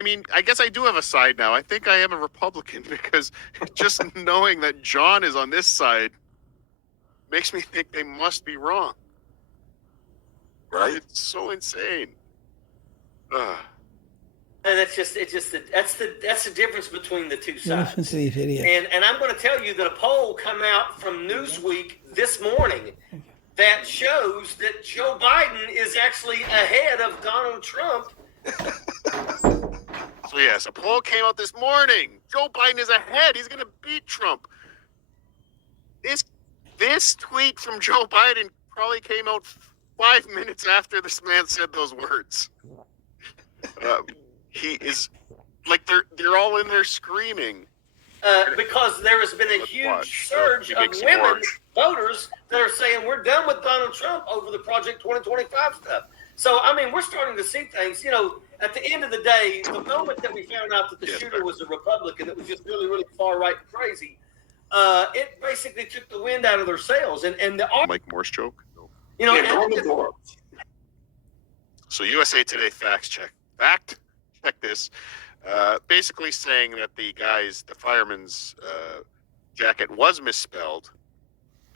I mean, I guess I do have a side now. I think I am a Republican because just knowing that John is on this side makes me think they must be wrong. Right? It's so insane. And that's the difference between the two sides. Listen to these idiots. And I'm going to tell you that a poll come out from Newsweek this morning that shows that Joe Biden is actually ahead of Donald Trump. So yes, a poll came out this morning. Joe Biden is ahead. He's going to beat Trump. This tweet from Joe Biden probably came out 5 minutes after this man said those words. He is like they're all in there screaming. Because there has been a huge surge of women voters that are saying we're done with Donald Trump over the Project 2025 stuff. So, I mean, we're starting to see things. You know, at the end of the day, the moment that we found out that the shooter was a Republican that was just really, really far right and crazy, it basically took the wind out of their sails. And the Mike Morse joke. you know, So USA Today fact check this. Basically saying that the fireman's jacket was misspelled,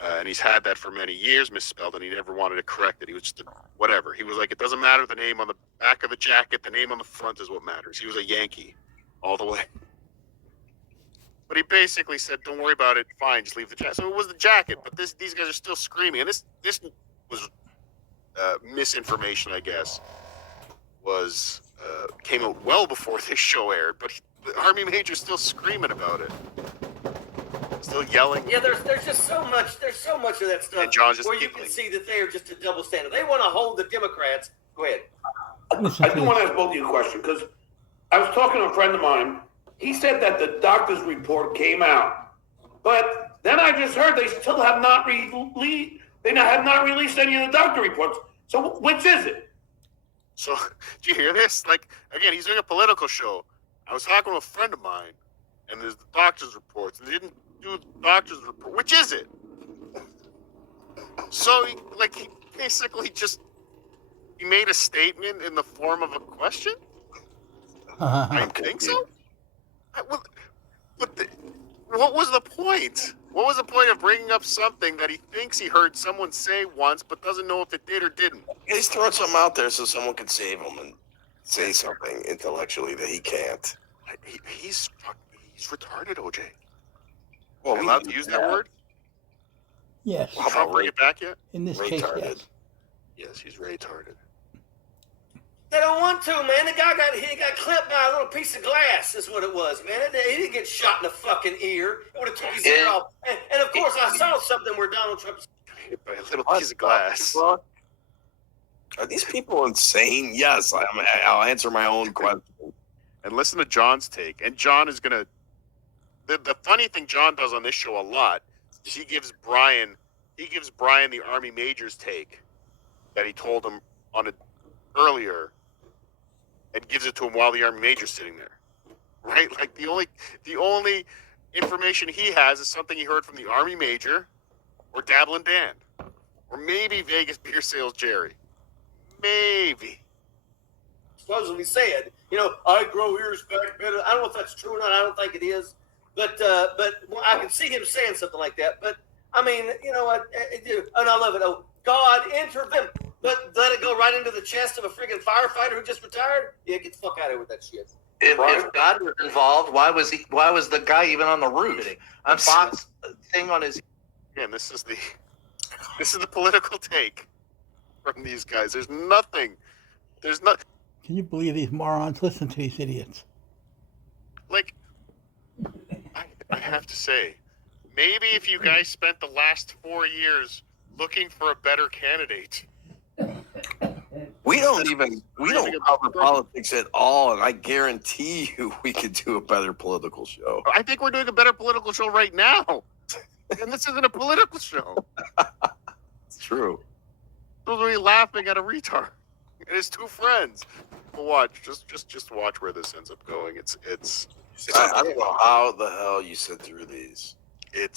and he's had that for many years misspelled, and he never wanted to correct it. He was just whatever. He was like, it doesn't matter the name on the back of the jacket, the name on the front is what matters. He was a Yankee all the way. But he basically said, don't worry about it, fine, just leave the jacket. So it was the jacket, but these guys are still screaming. And this was misinformation, I guess, came out well before this show aired, but the Army Major's still screaming about it. Still yelling. Yeah, there's just so much of that stuff And John's just where you giggling. can see that they are just a double standard. They want to hold the Democrats. Go ahead. I do want to ask both of you a question because I was talking to a friend of mine. He said that the doctor's report came out, but then I just heard they still have not released any of the doctor reports. So which is it? So, do you hear this? Like, again, he's doing a political show. I was talking to a friend of mine, and there's the doctor's reports. They didn't do the doctor's report. Which is it? So, he basically he made a statement in the form of a question? I think so. What was the point? What was the point of bringing up something that he thinks he heard someone say once, but doesn't know if it did or didn't? He's throwing something out there so someone could save him and say something intellectually that he can't. He's retarded, OJ. Well, Am I allowed to use that word? Yes. How about bring it back yet? In this case, retarded? yes. Yes, he's retarded. They don't want to, man. The guy got clipped by a little piece of glass. Is what it was, man. He didn't get shot in the fucking ear. It would have took his ear off. And of course, I saw something where Donald Trump Hit by a little piece of glass. Are these people insane? Yes, I'll answer my own question. And listen to John's take. And John is gonna. The funny thing John does on this show a lot is he gives Brian the Army Major's take that he told him on it earlier, and gives it to him while the Army Major's sitting there. Right? Like the only information he has is something he heard from the Army Major or Dabbling Dan. Or maybe Vegas Beer Sales Jerry. Maybe. supposedly said, I grow ears back better. I don't know if that's true or not. I don't think it is. But I can see him saying something like that. But, I mean, you know what? And I love it. Oh, God, intervene. But let it go right into the chest of a freaking firefighter who just retired? Yeah, get the fuck out of here with that shit. If God was involved, why was the guy even on the roof? A box thing on his. Again, this is the political take from these guys. There's nothing. Can you believe these morons listen to these idiots? Like, I have to say, maybe if you guys spent the last 4 years looking for a better candidate. We don't cover politics at all, and I guarantee you we could do a better political show. I think we're doing a better political show right now. And this isn't a political show. It's true. We're laughing at a retard and his two friends. But watch, just watch where this ends up going. It's I don't know how the hell you sit through these. I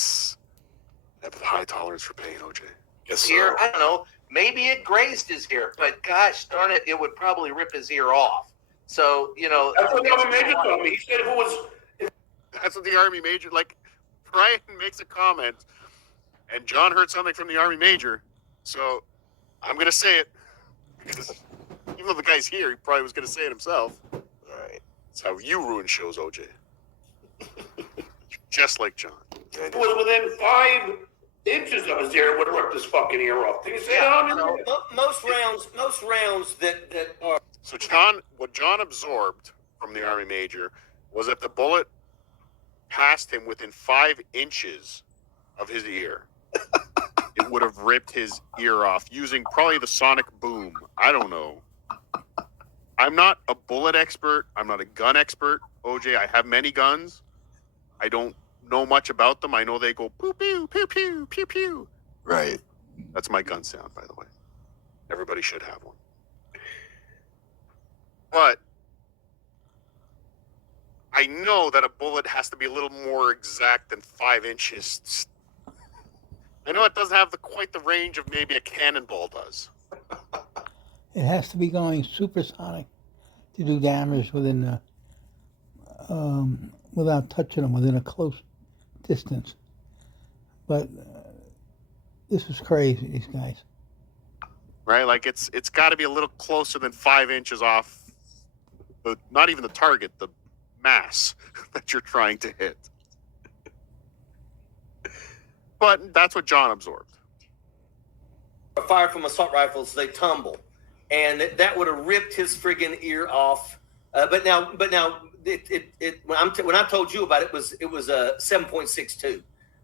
have a high tolerance for pain, OJ. Yes, Ear, I don't know. Maybe it grazed his ear, but gosh darn it, it would probably rip his ear off. So, That's what the Army Major told me. He said if it was. That's what the Army Major, like, Brian makes a comment, and John heard something from the Army Major, so I'm going to say it, because even though the guy's here, he probably was going to say it himself. All right. That's how you ruin shows, OJ. Just like John. It was within 5 inches of his ear, it would have ripped his fucking ear off. Did he say that on there? Most rounds that are. So what John absorbed from the Army Major was that the bullet passed him within 5 inches of his ear. It would have ripped his ear off using probably the sonic boom. I don't know. I'm not a bullet expert. I'm not a gun expert, OJ. I have many guns. I don't know much about them. I know they go pew pew pew pew pew pew. Right. That's my gun sound, by the way. Everybody should have one. But I know that a bullet has to be a little more exact than 5 inches. I know it doesn't have quite the range of maybe a cannonball does. It has to be going supersonic to do damage within the, without touching them within a close distance. But this is crazy, these guys. Right? Like it's got to be a little closer than 5 inches off. Not even the target, the mass that you're trying to hit. But that's what John absorbed. Fired from assault rifles, they tumble, and that would have ripped his friggin' ear off. But now, when I told you about it, it was a 7.62.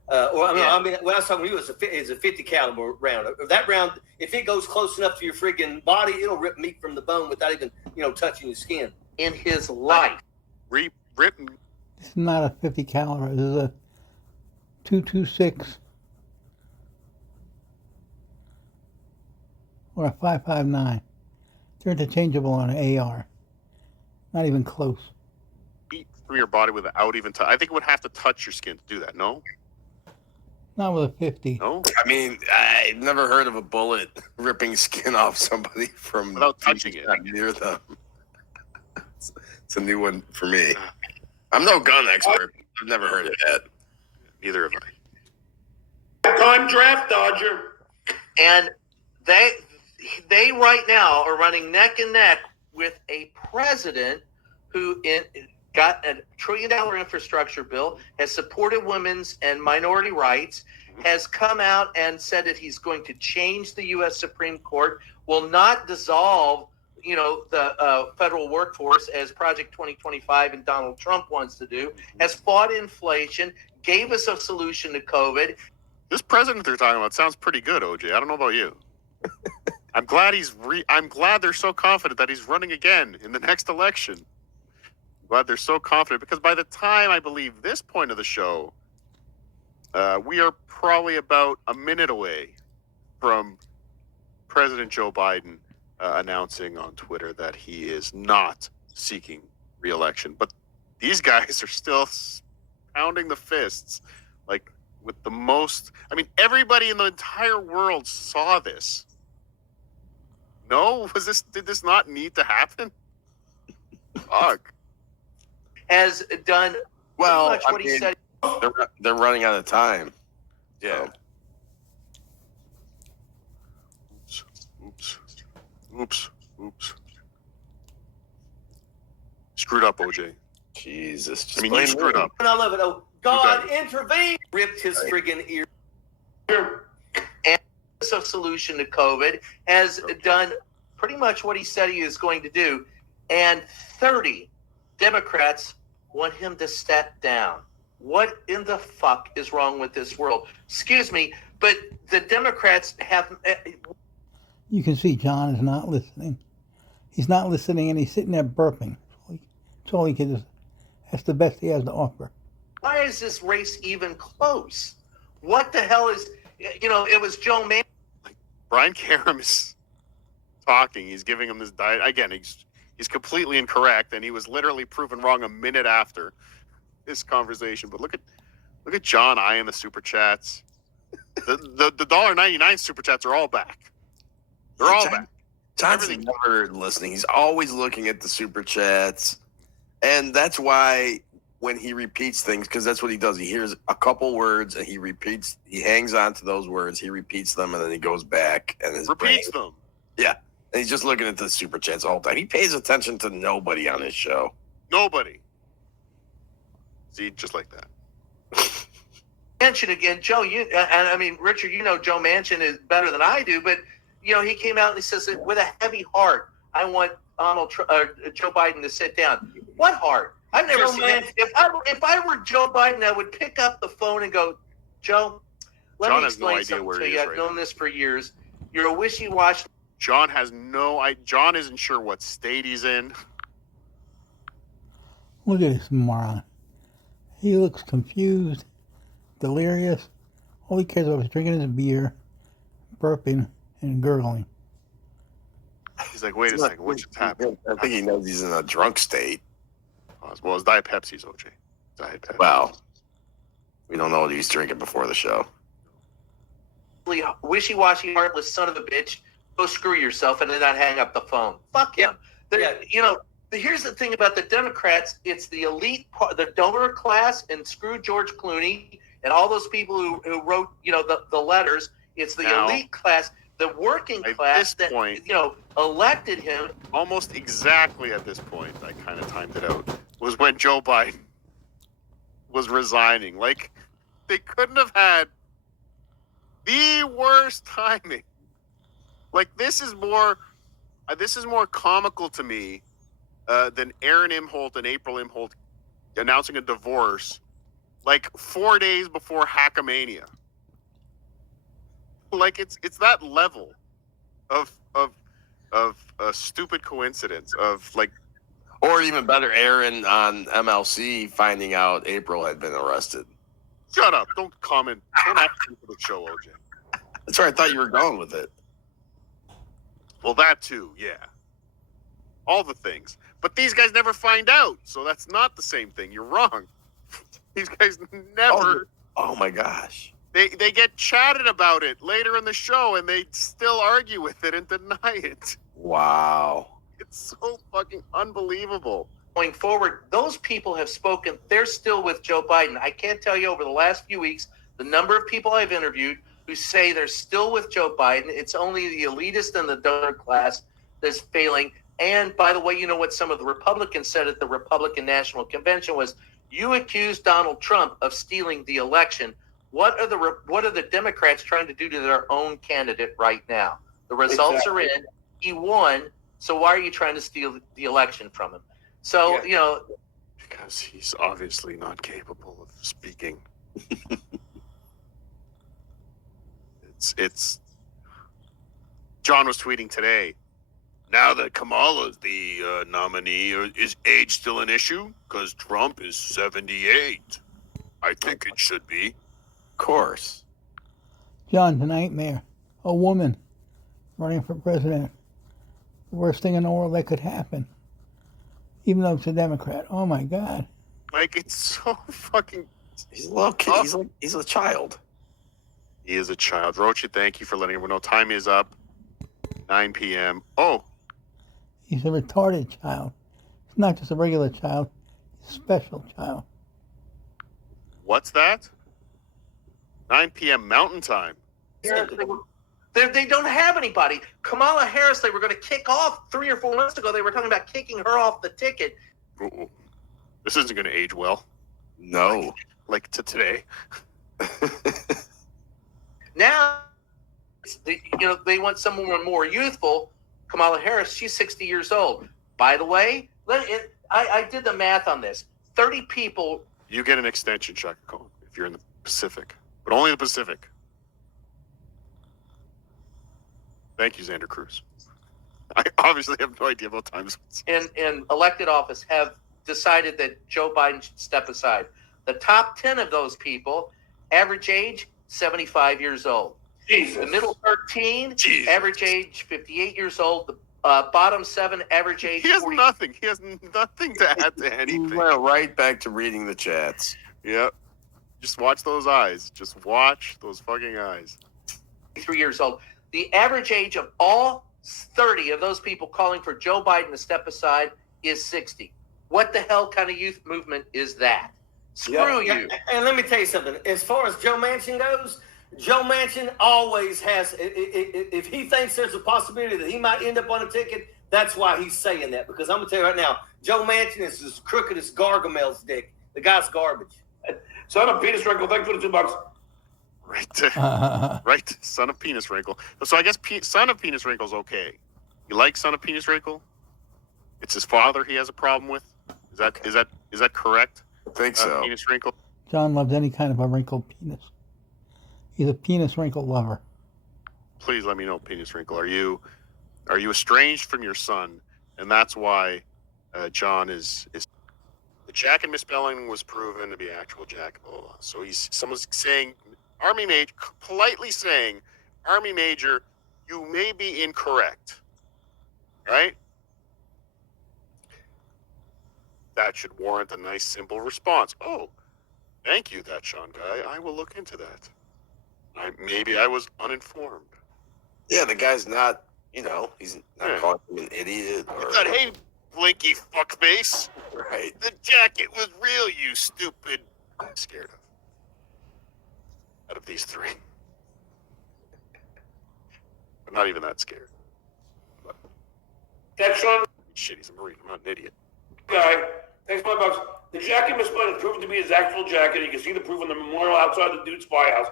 When I was talking to you, it's a 50 caliber round. That round, if it goes close enough to your friggin' body, it'll rip meat from the bone without even touching your skin. in his life. Written. It's not a 50 caliber. This is a 226 or a 5.59. They're interchangeable on an AR. Not even close. Beat through your body without even I think it would have to touch your skin to do that. No. Not with a 50. No. I mean, I never heard of a bullet ripping skin off somebody from Without touching it. near them. It's a new one for me. I'm no gun expert. I've never heard of that. Neither have I. Time draft dodger. And they right now are running neck and neck with a president who got a $1 trillion infrastructure bill, has supported women's and minority rights, has come out and said that he's going to change the U.S. Supreme Court, will not dissolve, the federal workforce as Project 2025 and Donald Trump wants to do, has fought inflation, gave us a solution to COVID. This president they're talking about sounds pretty good, OJ. I don't know about you. I'm glad I'm glad they're so confident that he's running again in the next election. I'm glad they're so confident because by the time I believe this point of the show, we are probably about a minute away from President Joe Biden announcing on Twitter that he is not seeking re-election. But these guys are still pounding the fists like with the most. I mean, everybody in the entire world saw this. No, did this not need to happen? Fuck. Has done Well, pretty much what he said. They're running out of time. Yeah. So. Oops. Screwed up, OJ. Jesus. Just I mean, blame you screwed me. up. And I love it. Oh, God intervened, ripped his friggin' ear. A solution to COVID, has done pretty much what he said he is going to do, and 30 Democrats want him to step down. What in the fuck is wrong with this world? Excuse me, but the Democrats have... You can see John is not listening. He's not listening, and he's sitting there burping. That's all he can do. That's the best he has to offer. Why is this race even close? What the hell is... it was Joe Manchin. Brian Karam is talking. He's giving him this diet. Again, he's completely incorrect, and he was literally proven wrong a minute after this conversation. But look at John eyeing the super chats. The $1.99 super chats are all back. They're all back. John's never listening. He's always looking at the super chats. And that's why when he repeats things, because that's what he does. He hears a couple words and he hangs on to those words. He repeats them and then he goes back and repeats them. Yeah. And he's just looking at the super chats all the time. He pays attention to nobody on his show. Nobody. See, just like that. Manchin again, Joe. Richard. You know Joe Manchin is better than I do, but he came out and he says that with a heavy heart, I want Joe Biden to sit down. What heart? I've never seen that. If I were Joe Biden, I would pick up the phone and go, Joe, let me explain something to you. I've known this for years. You're a wishy-washy. John isn't sure what state he's in. Look at this moron. He looks confused, delirious. All he cares about is drinking his beer, burping, and gurgling. He's like, wait a second, what's happening? I think he knows he's in a drunk state. Well, it's Diet Pepsi's, OJ. Diet Pepsi. Well, we don't know what he was drinking before the show. Wishy-washy, heartless son of a bitch. Go screw yourself and then not hang up the phone. Fuck him. Here's the thing about the Democrats. It's the elite, the donor class, and screw George Clooney and all those people who wrote, the letters. It's the elite class, the working class that, elected him. Almost exactly at this point, I kind of timed it out, was when Joe Biden was resigning. Like, they couldn't have had the worst timing. Like, this is more comical to me than Aaron Imholt and April Imholt announcing a divorce like 4 days before Hackamania. Like, it's that level of a stupid coincidence of, like, or even better, Aaron on MLC finding out April had been arrested. Shut up! Don't comment. Don't ask me for the show, OJ. That's where I thought you were going with it. Well, that too, yeah. All the things. But these guys never find out, so that's not the same thing. You're wrong. These guys never... Oh my gosh. They get chatted about it later in the show, and they still argue with it and deny it. Wow. It's so fucking unbelievable. Going forward, those people have spoken. They're still with Joe Biden. I can't tell you over the last few weeks the number of people I've interviewed who say they're still with Joe Biden. It's only the elitist and the donor class that's failing. And by the way, you know what some of the Republicans said at the Republican National Convention was, you accused Donald Trump of stealing the election. What are the Democrats trying to do to their own candidate right now? The results are in. He won. So why are you trying to steal the election from him? So, because he's obviously not capable of speaking. It's John was tweeting today. Now that Kamala's the nominee, is age still an issue? Because Trump is 78. I think it should be. Of course. John, tonight, Mayor, a woman running for president. The worst thing in the world that could happen. Even though it's a Democrat. Oh my God. Like, it's so fucking... He's a little kid. He's a child. He is a child. Rocha, thank you for letting everyone know. Time is up. 9 p.m. Oh. He's a retarded child. He's not just a regular child. He's a special child. What's that? 9 p.m. Mountain Time. They don't have anybody. Kamala Harris, they were going to kick off 3 or 4 months ago. They were talking about kicking her off the ticket. Uh-oh. This isn't going to age well. No. Like to today. Now, they want someone more youthful. Kamala Harris, she's 60 years old. By the way, I did the math on this. 30 people. You get an extension, Chaka Khan, if you're in the Pacific. But only the Pacific. Thank you, Xander Cruz. I obviously have no idea about time zones. In elected office have decided that Joe Biden should step aside. The top 10 of those people, average age, 75 years old. Jesus. The middle 13, average age, 58 years old. The bottom 7, average age, He has 40. nothing. He has nothing to add to anything. He went right back to reading the chats. Yep. Just watch those eyes. Just watch those fucking eyes. 3 years old. The average age of all 30 of those people calling for Joe Biden to step aside is 60. What the hell kind of youth movement is that? Screw you. And let me tell you something. As far as Joe Manchin goes, Joe Manchin always has, if he thinks there's a possibility that he might end up on a ticket, that's why he's saying that. Because I'm going to tell you right now, Joe Manchin is as crooked as Gargamel's dick. The guy's garbage. Son of Penis Wrinkle, thanks for the $2. Right. Right. Son of Penis Wrinkle. So I guess Son of Penis Wrinkle's okay. You like Son of Penis Wrinkle? It's his father he has a problem with? Is that correct? I think so. Penis Wrinkle? John loves any kind of a wrinkled penis. He's a penis wrinkle lover. Please let me know, Penis Wrinkle. Are you estranged from your son, and that's why John is the jacket misspelling was proven to be actual jacket. Oh, so someone's saying Army Major, politely saying, Army Major, you may be incorrect, right? That should warrant a nice, simple response. Oh, thank you, that Sean guy. I will look into that. Maybe I was uninformed. Yeah, the guy's not, he's not calling him an idiot. Or not, hey, blinky fuckface. Right. The jacket was real, you stupid. I'm scared of. Out of these three. I'm not even that scared. But That Sean shit, he's a Marine. I'm not an idiot. guy, thanks for $5. The jacket misspelled is proven to be his actual jacket. You can see the proof on the memorial outside the dude's firehouse.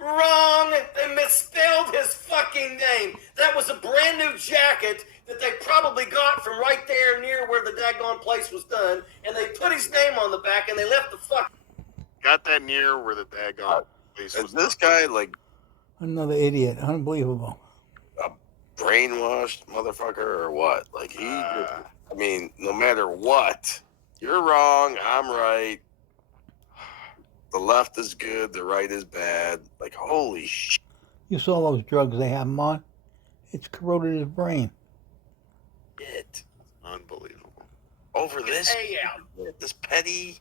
Wrong. They misspelled his fucking name. That was a brand new jacket that they probably got from right there near where the daggone place was done, and they put his name on the back, and they left the fuck. Got that near where the daggone place was. Is this guy like Another idiot. Unbelievable. a brainwashed motherfucker or what? Like no matter what, you're wrong, I'm right. The left is good, the right is bad. Like, holy shit. You saw those drugs they have him on? It's corroded his brain. Unbelievable. Over this? This petty,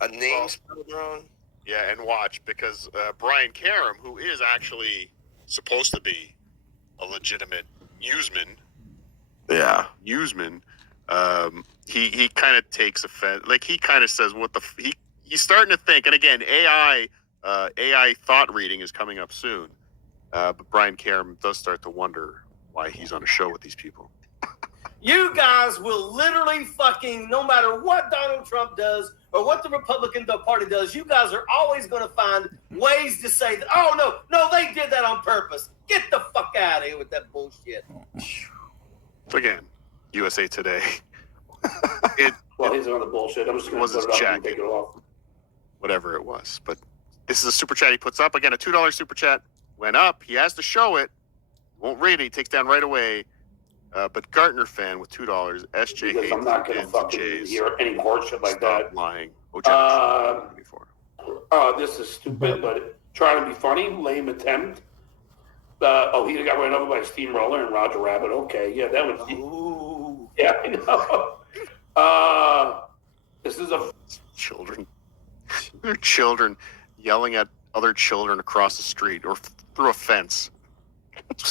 a name spelled wrong? Yeah, and watch, because Brian Karam, who is actually supposed to be a legitimate newsman, he kind of takes offense. Like, he kind of says, he's starting to think, and again, AI thought reading is coming up soon. But Brian Karam does start to wonder why he's on a show with these people. You guys will literally fucking, no matter what Donald Trump does or what the Republican Party does, you guys are always going to find ways to say that, oh, no, they did that on purpose. Get the fuck out of here with that bullshit. Again, USA Today. Well, he's on the bullshit. I'm just going to put it up and take it off. Whatever it was. But this is a super chat he puts up. Again, a $2 super chat went up. He has to show it. Won't read it. He takes down right away. But Gartner fan with $2. SJ Because I'm not going to fucking hear any horseshit like that. Lying. This is stupid, but trying to be funny, lame attempt. He got run over by a steamroller and Roger Rabbit. Okay, yeah, that was. Ooh. Yeah, I know. This is a children. They're children yelling at other children across the street or through a fence.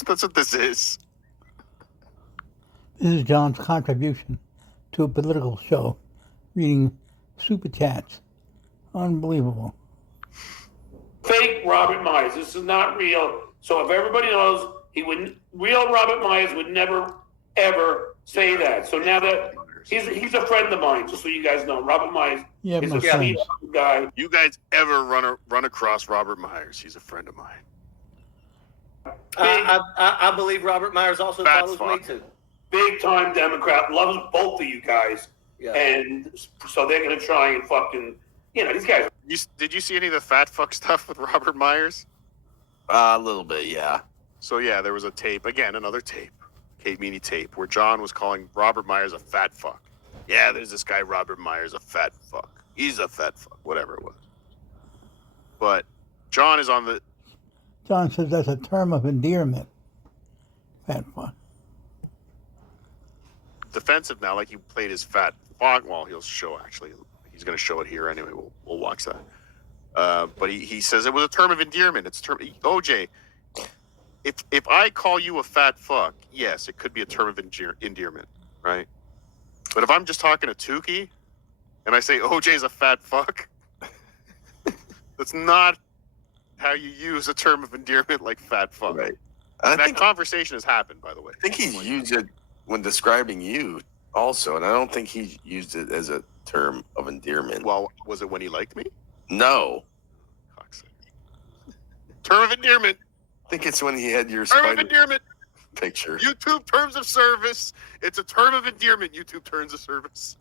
That's what this is. This is John's contribution to a political show, reading super chats. Unbelievable. fake Robert Myers. This is not real. So if everybody knows, real Robert Myers would never, ever say that. So now that he's a friend of mine, just so you guys know, Robert Myers is a sweet guy. You guys ever run across Robert Myers? He's a friend of mine. I believe Robert Myers also follows me too. Big time Democrat, loves both of you guys, yeah. And so they're gonna try and fucking, these guys. Did you see any of the fat fuck stuff with Robert Myers? A little bit, yeah. So yeah, there was a tape, again, another tape, Kate Meany tape, where John was calling Robert Myers a fat fuck. Yeah, there's this guy Robert Myers, a fat fuck. He's a fat fuck, whatever it was. But John is on the. John says that's a term of endearment. Fat fuck. Defensive now, like he played his fat fuck. Well, he'll show actually. He's going to show it here anyway. We'll watch that. But he says it was a term of endearment. It's a term. OJ, if I call you a fat fuck, yes, it could be a term of endearment, right? But if I'm just talking to Tukey and I say OJ's a fat fuck, that's not how you use a term of endearment like fat fuck. Right. And that conversation has happened, by the way. I think he's used it when describing you also, and I don't think he used it as a term of endearment. Well, was it when he liked me? No. Term of endearment. I think it's when he had your Term of spider endearment. picture. YouTube terms of service. It's a term of endearment. YouTube terms of service.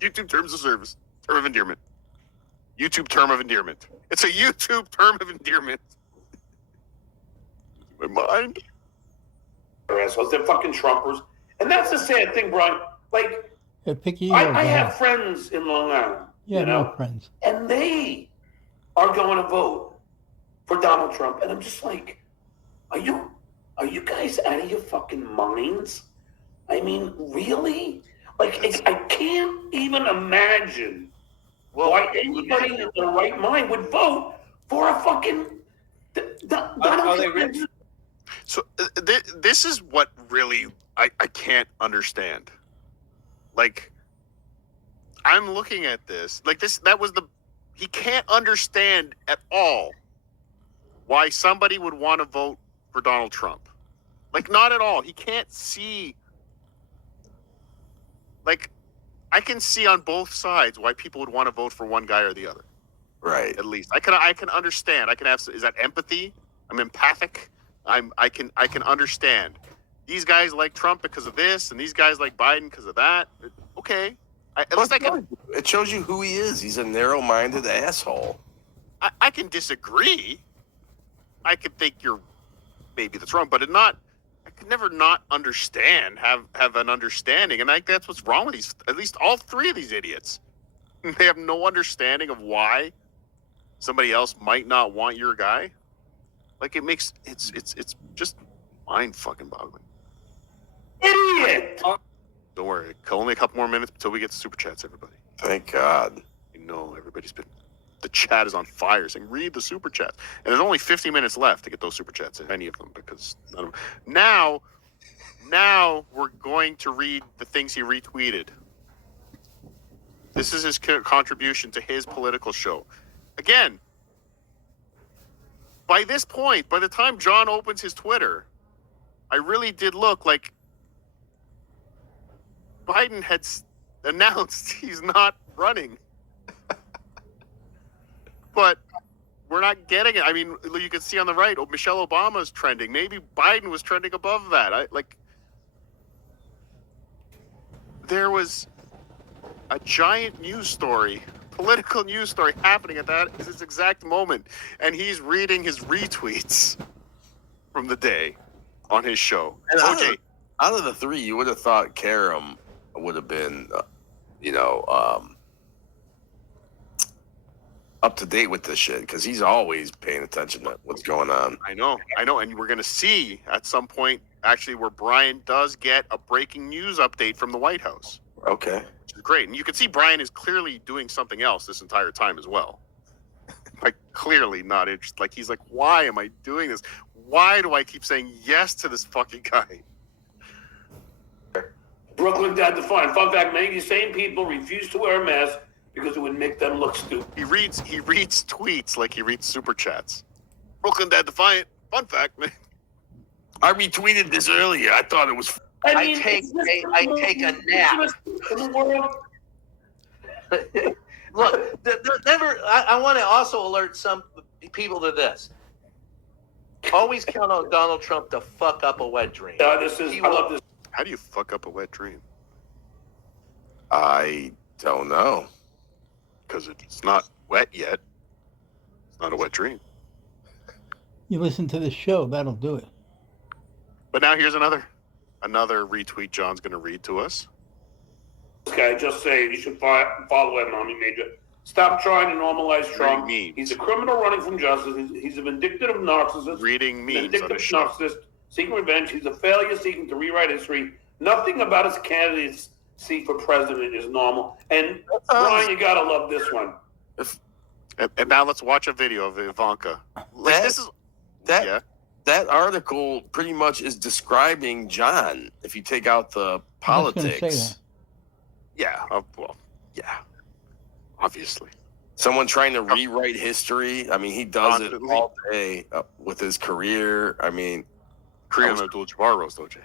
YouTube terms of service. Term of endearment. YouTube term of endearment. It's a YouTube term of endearment. My mind. They're assholes. They're fucking Trumpers. And that's the sad thing, Brian. Like, picky I have friends in Long Island. Yeah, you know, no friends. and they are going to vote for Donald Trump. And I'm just like, are you guys out of your fucking minds? I mean, really? Like, I can't even imagine why anybody in their right mind would vote for a fucking Donald Trump. So this is what really I can't understand. Like, I'm looking at this like this. He can't understand at all why somebody would want to vote for Donald Trump. Like, not at all. He can't see. Like, I can see on both sides why people would want to vote for one guy or the other. Right. At least I can understand. I can have. Is that empathy? I'm empathic. I can understand. These guys like Trump because of this, and these guys like Biden because of that. Okay. At least I can. It shows you who he is. He's a narrow-minded asshole. I can disagree. I could think you're maybe that's wrong, but I could never not understand, have an understanding. And I think that's what's wrong with these, at least all three of these idiots. They have no understanding of why somebody else might not want your guy. Like, it's just mind fucking boggling. Idiot! Don't worry. Only a couple more minutes until we get to super chats, everybody. Thank God. I know the chat is on fire saying read the super chats, and there's only 50 minutes left to get those super chats, if any of them, because none of them. Now we're going to read the things he retweeted. This is his contribution to his political show. Again, by this point, by the time John opens his Twitter, I really did look like Biden had announced he's not running. But we're not getting it. I mean, you can see on the right, Michelle Obama is trending. Maybe Biden was trending above that. There was a giant news story, political news story happening at this exact moment, and he's reading his retweets from the day on his show. And OJ, out of the three, you would have thought Karam would have been, up to date with this shit, because he's always paying attention to what's going on. I know, and we're going to see at some point, actually, where Brian does get a breaking news update from the White House. Okay. Which is great. And you can see Brian is clearly doing something else this entire time as well. Like, clearly not interested. Like, he's like, why am I doing this? Why do I keep saying yes to this fucking guy? Brooklyn Dad Defiant. Fun fact, many of these same people refuse to wear a mask because it would make them look stupid. He reads tweets like he reads super chats. Brooklyn Dad Defiant. Fun fact, man. I retweeted this earlier. I thought it was. I take a nap. Look, I want to also alert some people to this. Always count on Donald Trump to fuck up a wet dream. I love this. How do you fuck up a wet dream? I don't know. Because it's not wet yet. It's not a wet dream. You listen to the show, that'll do it. But now here's another retweet John's going to read to us. This guy just saying you should follow him, Mommy Major. Stop trying to normalize Trump. He's a criminal running from justice. He's a vindictive narcissist. Reading memes vindictive narcissist seeking revenge. He's a failure seeking to rewrite history. Nothing about his candidacy for president is normal. And Brian, you gotta love this one. And now let's watch a video of Ivanka. that article pretty much is describing John. If you take out the I was gonna say politics, that. Yeah. Well, yeah. Obviously. someone trying to rewrite history. I mean, he does it Constantly. all day with his career. I mean, Kareem Abdul-Jabbar roast, OJ.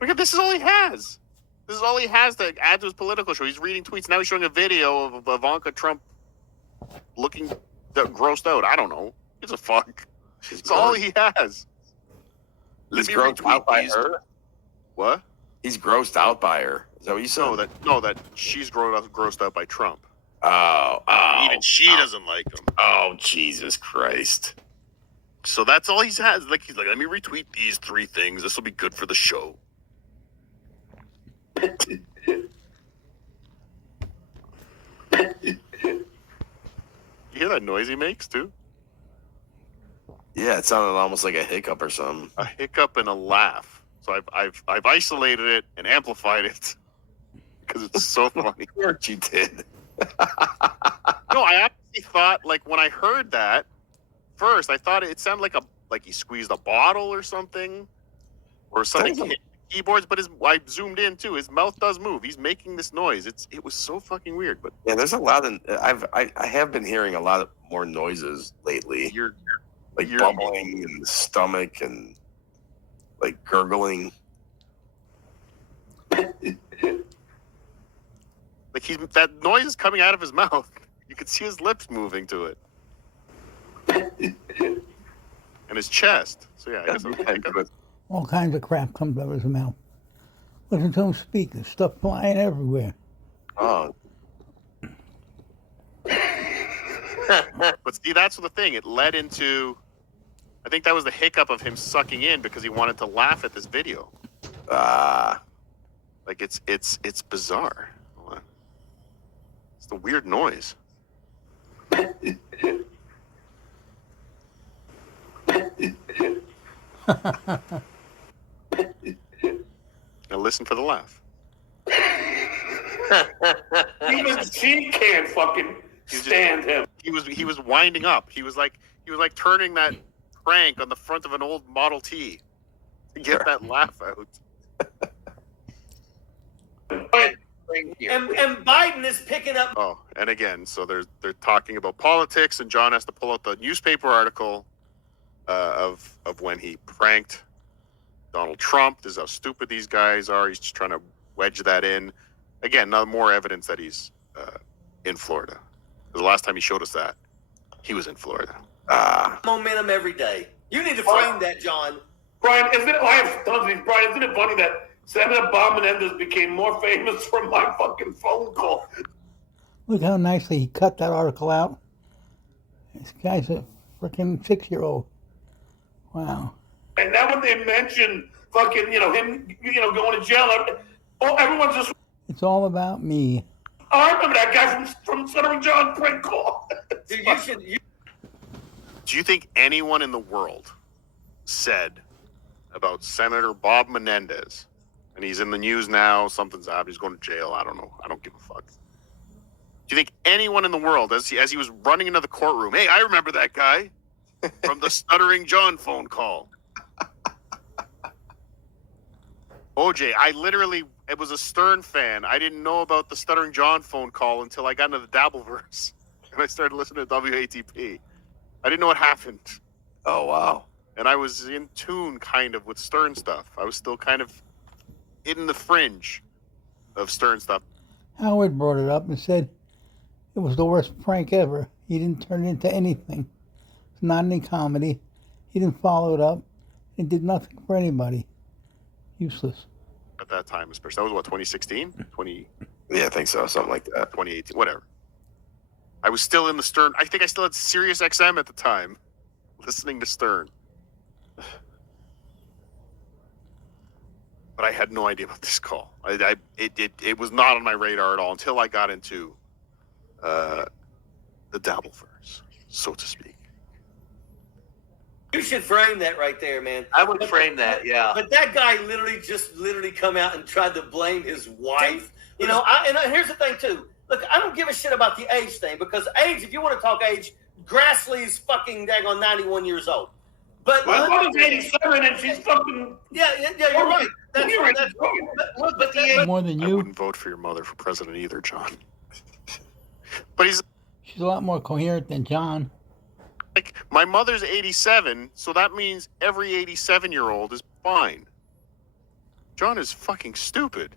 Look at this is all he has. This is all he has to add to his political show. He's reading tweets. Now he's showing a video of Ivanka Trump looking grossed out. I don't know. It's a fuck. It's all he has. He's Let me grossed retweet out by these. her. What? He's grossed out by her. Is that what you said? No, that she's grossed out by Trump. Oh, Even she doesn't like him. Oh, Jesus Christ. So that's all he has. Like he's like, let me retweet these 3 things. This will be good for the show. You hear that noise he makes too? Yeah, it sounded almost like a hiccup or something. A hiccup and a laugh. So I've isolated it and amplified it because it's so funny. Of course you did. No, I actually thought, like, when I heard that first, I thought it sounded like he squeezed a bottle or something, or something hit the keyboards. But I zoomed in too. His mouth does move. He's making this noise. It was so fucking weird. But Yeah, there's a lot of. I have been hearing a lot of more noises lately, you're bubbling in the stomach and like gurgling. like that noise is coming out of his mouth. You can see his lips moving to it, and his chest. So yeah, I guess All kinds of crap comes out of his mouth. Listen to him speak. There's stuff flying everywhere. Oh, But see, that's the thing. It led into. I think that was the hiccup of him sucking in because he wanted to laugh at this video. Like it's bizarre. Hold on. It's the weird noise. Now listen for the laugh. Even she can't fucking stand him. He was winding up. He was like turning that crank on the front of an old Model T to get that laugh out. And Biden is picking up. Oh, and again, so they're talking about politics, and John has to pull out the newspaper article of when he pranked Donald Trump. This is how stupid these guys are. He's just trying to wedge that in. Again, more evidence that he's in Florida. The last time he showed us that, he was in Florida. Momentum every day. You need to frame that, John. Brian, I have tons of these. Brian, isn't it funny that Senator Bob Menendez became more famous from my fucking phone call? Look how nicely he cut that article out. This guy's a freaking 6-year-old. Wow. And now when they mention fucking, him, going to jail, everyone's just, It's all about me. oh, I remember that guy from Stuttering John prank call. Dude, Do you think anyone in the world said about Senator Bob Menendez, and he's in the news now, something's happened, he's going to jail, I don't know, I don't give a fuck. Do you think anyone in the world, as he was running into the courtroom, hey, I remember that guy from the Stuttering John phone call. OJ, it was a Stern fan. I didn't know about the Stuttering John phone call until I got into the Dabbleverse, and I started listening to WATP. I didn't know what happened. oh wow. And I was in tune kind of with Stern stuff. I was still kind of in the fringe of Stern stuff. Howard brought it up and said it was the worst prank ever. He didn't turn it into anything. It's not any comedy. He didn't follow it up. He did nothing for anybody. Useless. At that time, especially. That was what, 2016? 2018, Yeah, I think so. Something like that. whatever. I was still in the Stern. I think I still had Sirius XM at the time, listening to Stern. But I had no idea about this call. It was not on my radar at all until I got into the Dabbleverse, so to speak. you should frame that right there, man. I would frame that, yeah. But that guy literally come out and tried to blame his wife. And here's the thing too. Look, I don't give a shit about the age thing because age, if you want to talk age, Grassley's fucking daggone 91 years old. But My mother's 87 and she's fucking. Yeah, you're right. That's right. But More than I you. wouldn't vote for your mother for president either, John. But She's a lot more coherent than John. like, my mother's 87, so that means every 87-year-old is fine. John is fucking stupid.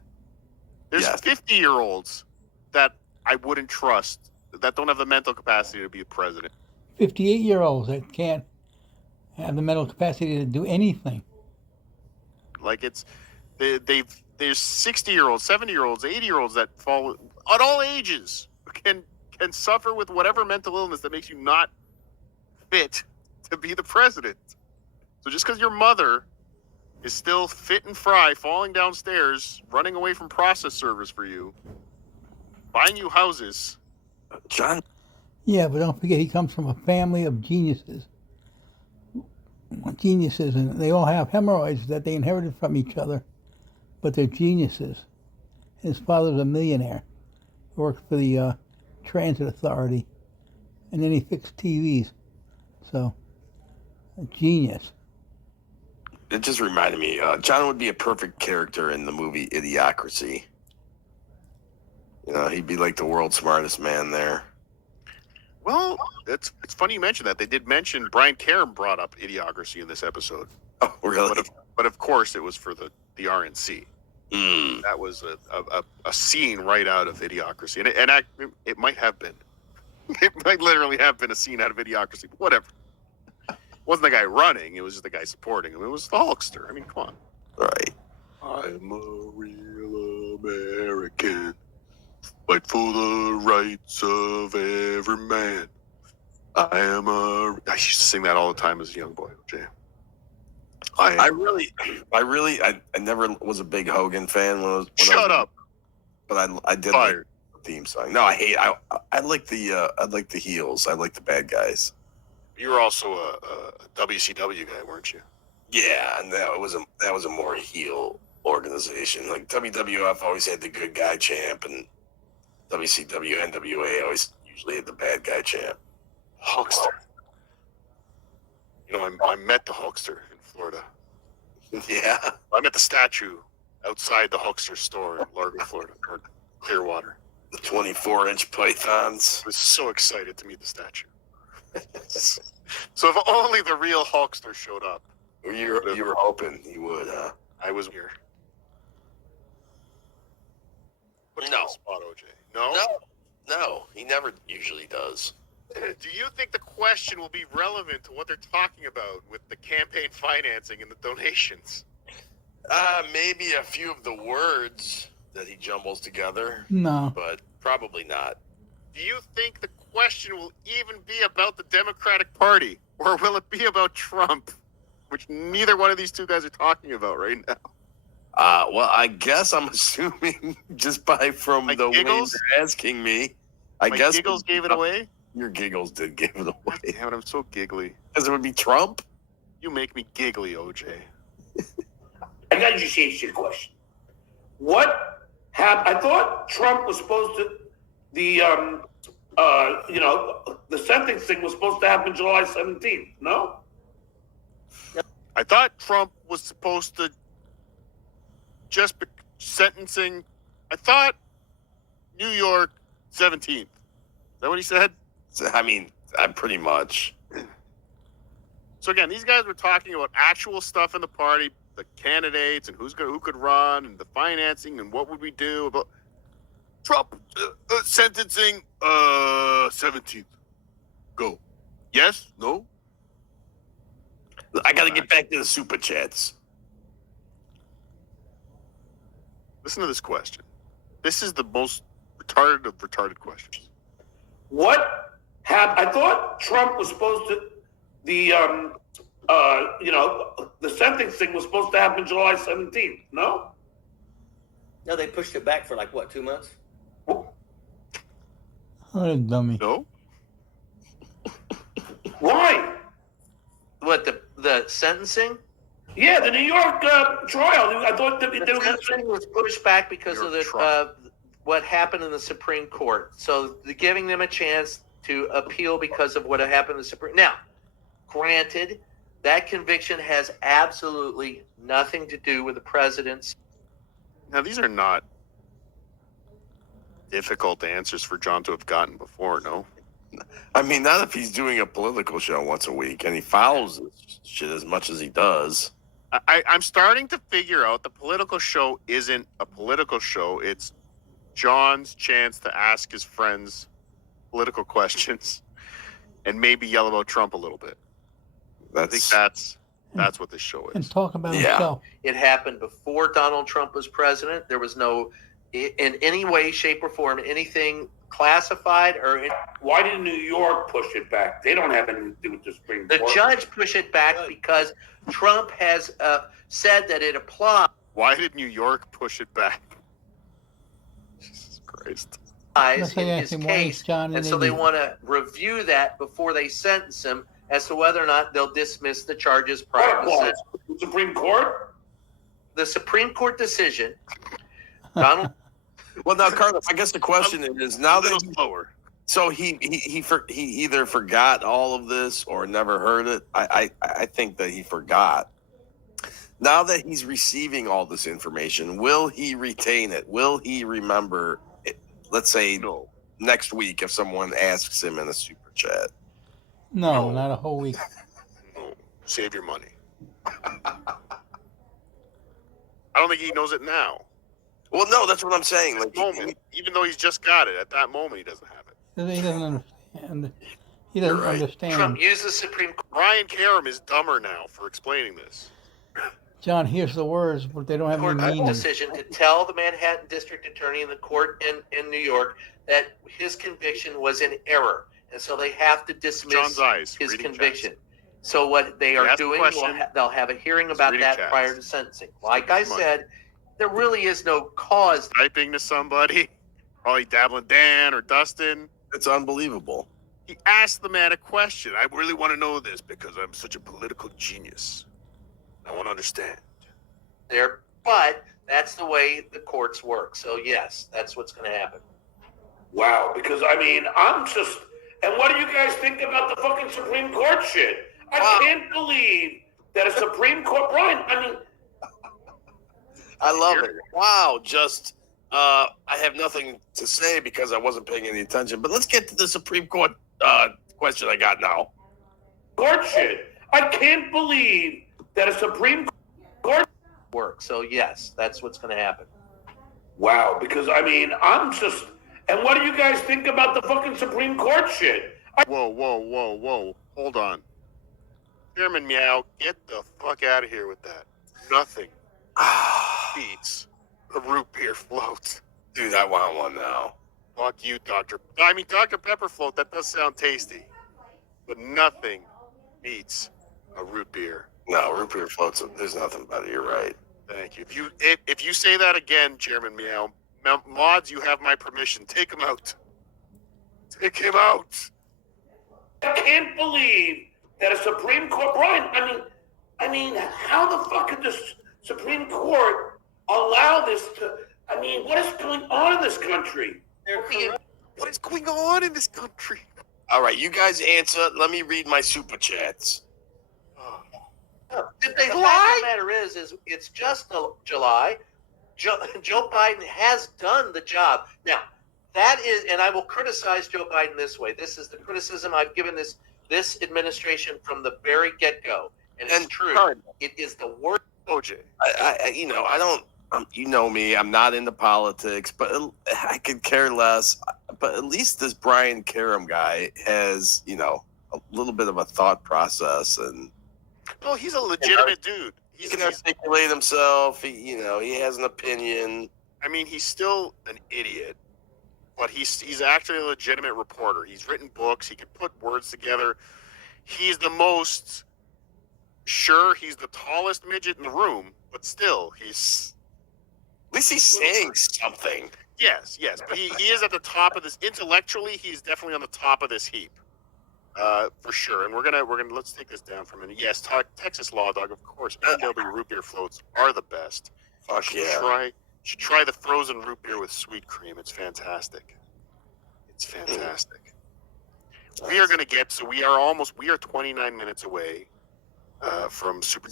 There's 50-year-olds that I wouldn't trust, that don't have the mental capacity to be a president. 58-year-olds that can't have the mental capacity to do anything. Like, there's 60-year-olds, 70-year-olds, 80-year-olds that fall at all ages can suffer with whatever mental illness that makes you not fit to be the president. So just because your mother is still fit and fry, falling downstairs, running away from process servers for you, buying you houses. John. Yeah, but don't forget he comes from a family of geniuses. Geniuses, and they all have hemorrhoids that they inherited from each other, but they're geniuses. His father's a millionaire, worked for the transit authority, and then he fixed TVs. So, a genius. It just reminded me, John would be a perfect character in the movie Idiocracy. You know, he'd be like the world's smartest man there. Well, it's funny you mention that. They did mention Brian Caron brought up Idiocracy in this episode. Oh, really? But of course, it was for the RNC. That was a scene right out of Idiocracy, and it might have been. It might literally have been a scene out of Idiocracy, but whatever. It wasn't the guy running, it was just the guy supporting him. It was the Hulkster. I mean, come on. Right. I'm a real American. Fight for the rights of every man. I used to sing that all the time as a young boy, Jay. I never was a big Hogan fan when I was. Shut up. But I did like the theme song. No, I like the heels. I like the bad guys. You were also a WCW guy, weren't you? Yeah, and that was a more heel organization. Like WWF always had the good guy champ, and WCW, NWA always usually had the bad guy champ. Hulkster. You know, I met the Hulkster in Florida. Yeah. I met the statue outside the Hulkster store in Largo, Florida, or Clearwater. The 24-inch pythons. I was so excited to meet the statue. So if only the real Hulkster showed up. You were hoping he would, huh? I was here. Put No. on the spot, OJ. No? No, he never usually does. Do you think the question will be relevant to what they're talking about with the campaign financing and the donations? Maybe a few of the words that he jumbles together. No. But probably not. Do you think the question will even be about the Democratic Party? Or will it be about Trump? Which neither one of these two guys are talking about right now. Well, I guess I'm assuming just from My the giggles? way you're asking me. I My guess giggles gave it away? Your giggles did give it away. Damn it, I'm so giggly. Because it would be Trump? You make me giggly, OJ. I got to just ask you a question. What happened? I thought Trump was supposed to, the sentencing was supposed to happen July 17th, no? I thought Trump was supposed to just be sentencing. I thought New York 17th. Is that what he said? I mean, pretty much. So again, these guys were talking about actual stuff in the party, the candidates and who could run and the financing and what would we do about Trump sentencing 17th. Go. Yes? No? I got to get back to the super chats. Listen to this question. This is the most retarded of retarded questions. What happened? I thought Trump was supposed to, the sentencing was supposed to happen July 17th, no? No, they pushed it back for 2 months? What a dummy. No? Why? What, the sentencing? Yeah, the New York trial. I thought that The they were going sentencing was pushed back because New of York trial. what happened in the Supreme Court. So giving them a chance to appeal because of what happened in the Supreme. Now, granted, that conviction has absolutely nothing to do with the president's. Now, these are not difficult answers for John to have gotten before, no? I mean, not if he's doing a political show once a week and he follows this shit as much as he does. I'm starting to figure out the political show isn't a political show. It's John's chance to ask his friends political questions and maybe yell about Trump a little bit. I think that's what this show is. And talk about himself. It happened before Donald Trump was president. There was no, in any way, shape, or form, anything classified or. Why did New York push it back? They don't have anything to do with the Supreme Court. The judge pushed it back because Trump has said that it applies. Why did New York push it back? Jesus Christ. In his case, and so they want to review that before they sentence him as to whether or not they'll dismiss the charges prior to sentence. The Supreme Court? The Supreme Court decision, Donald. Well, now, Cardiff, I guess the question is now that slower. So he either forgot all of this or never heard it. I think that he forgot. Now that he's receiving all this information, will he retain it? Will he remember it? Let's say next week if someone asks him in a super chat. No, not a whole week. No, save your money. I don't think he knows it now. Well, no, that's what I'm saying. Like, even though he's just got it, at that moment he doesn't have it. He doesn't understand. He doesn't understand. Trump used the Supreme Court. Brian Karem is dumber now for explaining this. John hears the words, but they don't have any meaning. Decision to tell the Manhattan District Attorney in the court in New York that his conviction was in error, and so they have to dismiss his conviction. Chats. So what they are doing, they'll have a hearing about that chats. prior to sentencing. Like I said, there really is no cause. Typing to somebody, probably Dabbling Dan or Dustin. It's unbelievable. He asked the man a question. I really want to know this because I'm such a political genius. I want to understand. But that's the way the courts work. So yes, that's what's going to happen. Wow, because I mean, I'm just. And what do you guys think about the fucking Supreme Court shit? I can't believe that a Supreme Court, Brian. I mean, I love it. Wow, just I have nothing to say because I wasn't paying any attention. But let's get to the Supreme Court question I got now. Court shit. I can't believe that a Supreme Court works. So yes, that's what's going to happen. Wow, because I mean, I'm just. And what do you guys think about the fucking Supreme Court shit? Whoa. Hold on. Chairman Meow, get the fuck out of here with that. Nothing beats a root beer float. Dude, I want one now. Fuck you, Dr. Pepper float, that does sound tasty. But nothing beats a root beer. No, root beer floats, there's nothing better. You're right. Thank you. If you say that again, Chairman Meow, mods, you have my permission. Take him out. Take him out. I can't believe that a Supreme Court, Brian. I mean, how the fuck could the Supreme Court allow this to? I mean, what is going on in this country? What is going on in this country? All right, you guys answer. Let me read my super chats. The fact of the matter is it's just July. Joe Biden has done the job. Now, that is, and I will criticize Joe Biden this way. This is the criticism I've given this administration from the very get-go. And it's true. It is the worst. OJ. I don't, you know me, I'm not into politics, but I could care less. But at least this Brian Karem guy has, a little bit of a thought process. And well, he's a legitimate dude. He can articulate himself. He has an opinion. I mean, he's still an idiot, but he's actually a legitimate reporter. He's written books. He can put words together. He's the most he's the tallest midget in the room, but still, at least he's saying something. Yes, but he is at the top of this intellectually. He's definitely on the top of this heap. For sure, and we're gonna let's take this down for a minute. Yes, Texas Law Dog, of course. NW root beer floats are the best. Fuck yeah! Should try the frozen root beer with sweet cream. It's fantastic. It's fantastic. We are going to get, so we are 29 minutes away from Super.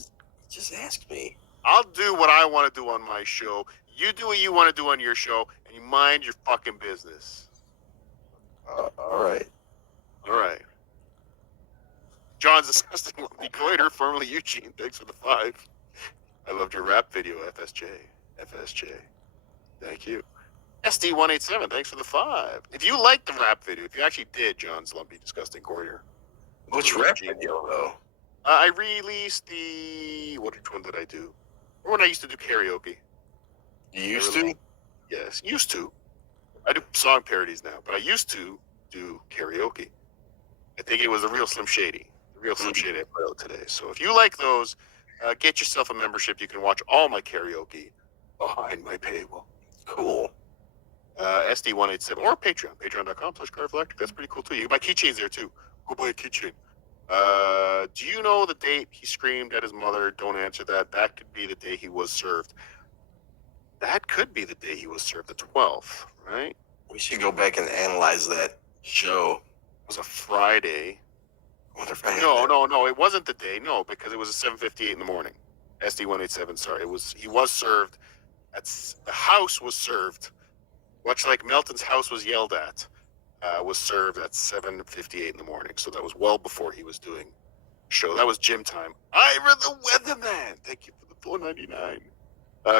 Just ask me. I'll do what I want to do on my show. You do what you want to do on your show, and you mind your fucking business. All right. All right. John's disgusting lumpy goiter, formerly Eugene. Thanks for the 5. I loved your rap video, FSJ. FSJ. Thank you. SD187, thanks for the 5. If you liked the rap video, if you actually did, John's lumpy, disgusting goiter. Which rap video, though? I released which one did I do? Or when I used to do karaoke. You used to? Yes, used to. I do song parodies now, but I used to do karaoke. I think it was the real Slim Shady. The real Slim Shady I put out today. So if you like those, get yourself a membership. You can watch all my karaoke behind my paywall. Cool. SD187 or Patreon. Patreon.com/cardiff. That's pretty cool too. You can buy keychains there too. Go buy a keychain. Do you know the date he screamed at his mother? Don't answer that. That could be the day he was served. That could be the day he was served, the 12th, right? We should go back and analyze that show. It was a Friday. No, it wasn't the day. No, because it was a 7:58 in the morning. SD187. Sorry, he was served. The house was served, much like Melton's house was yelled at. Was served at 7:58 in the morning. So that was well before he was doing show. That was gym time. Ira the Weatherman. Thank you for the $4.99.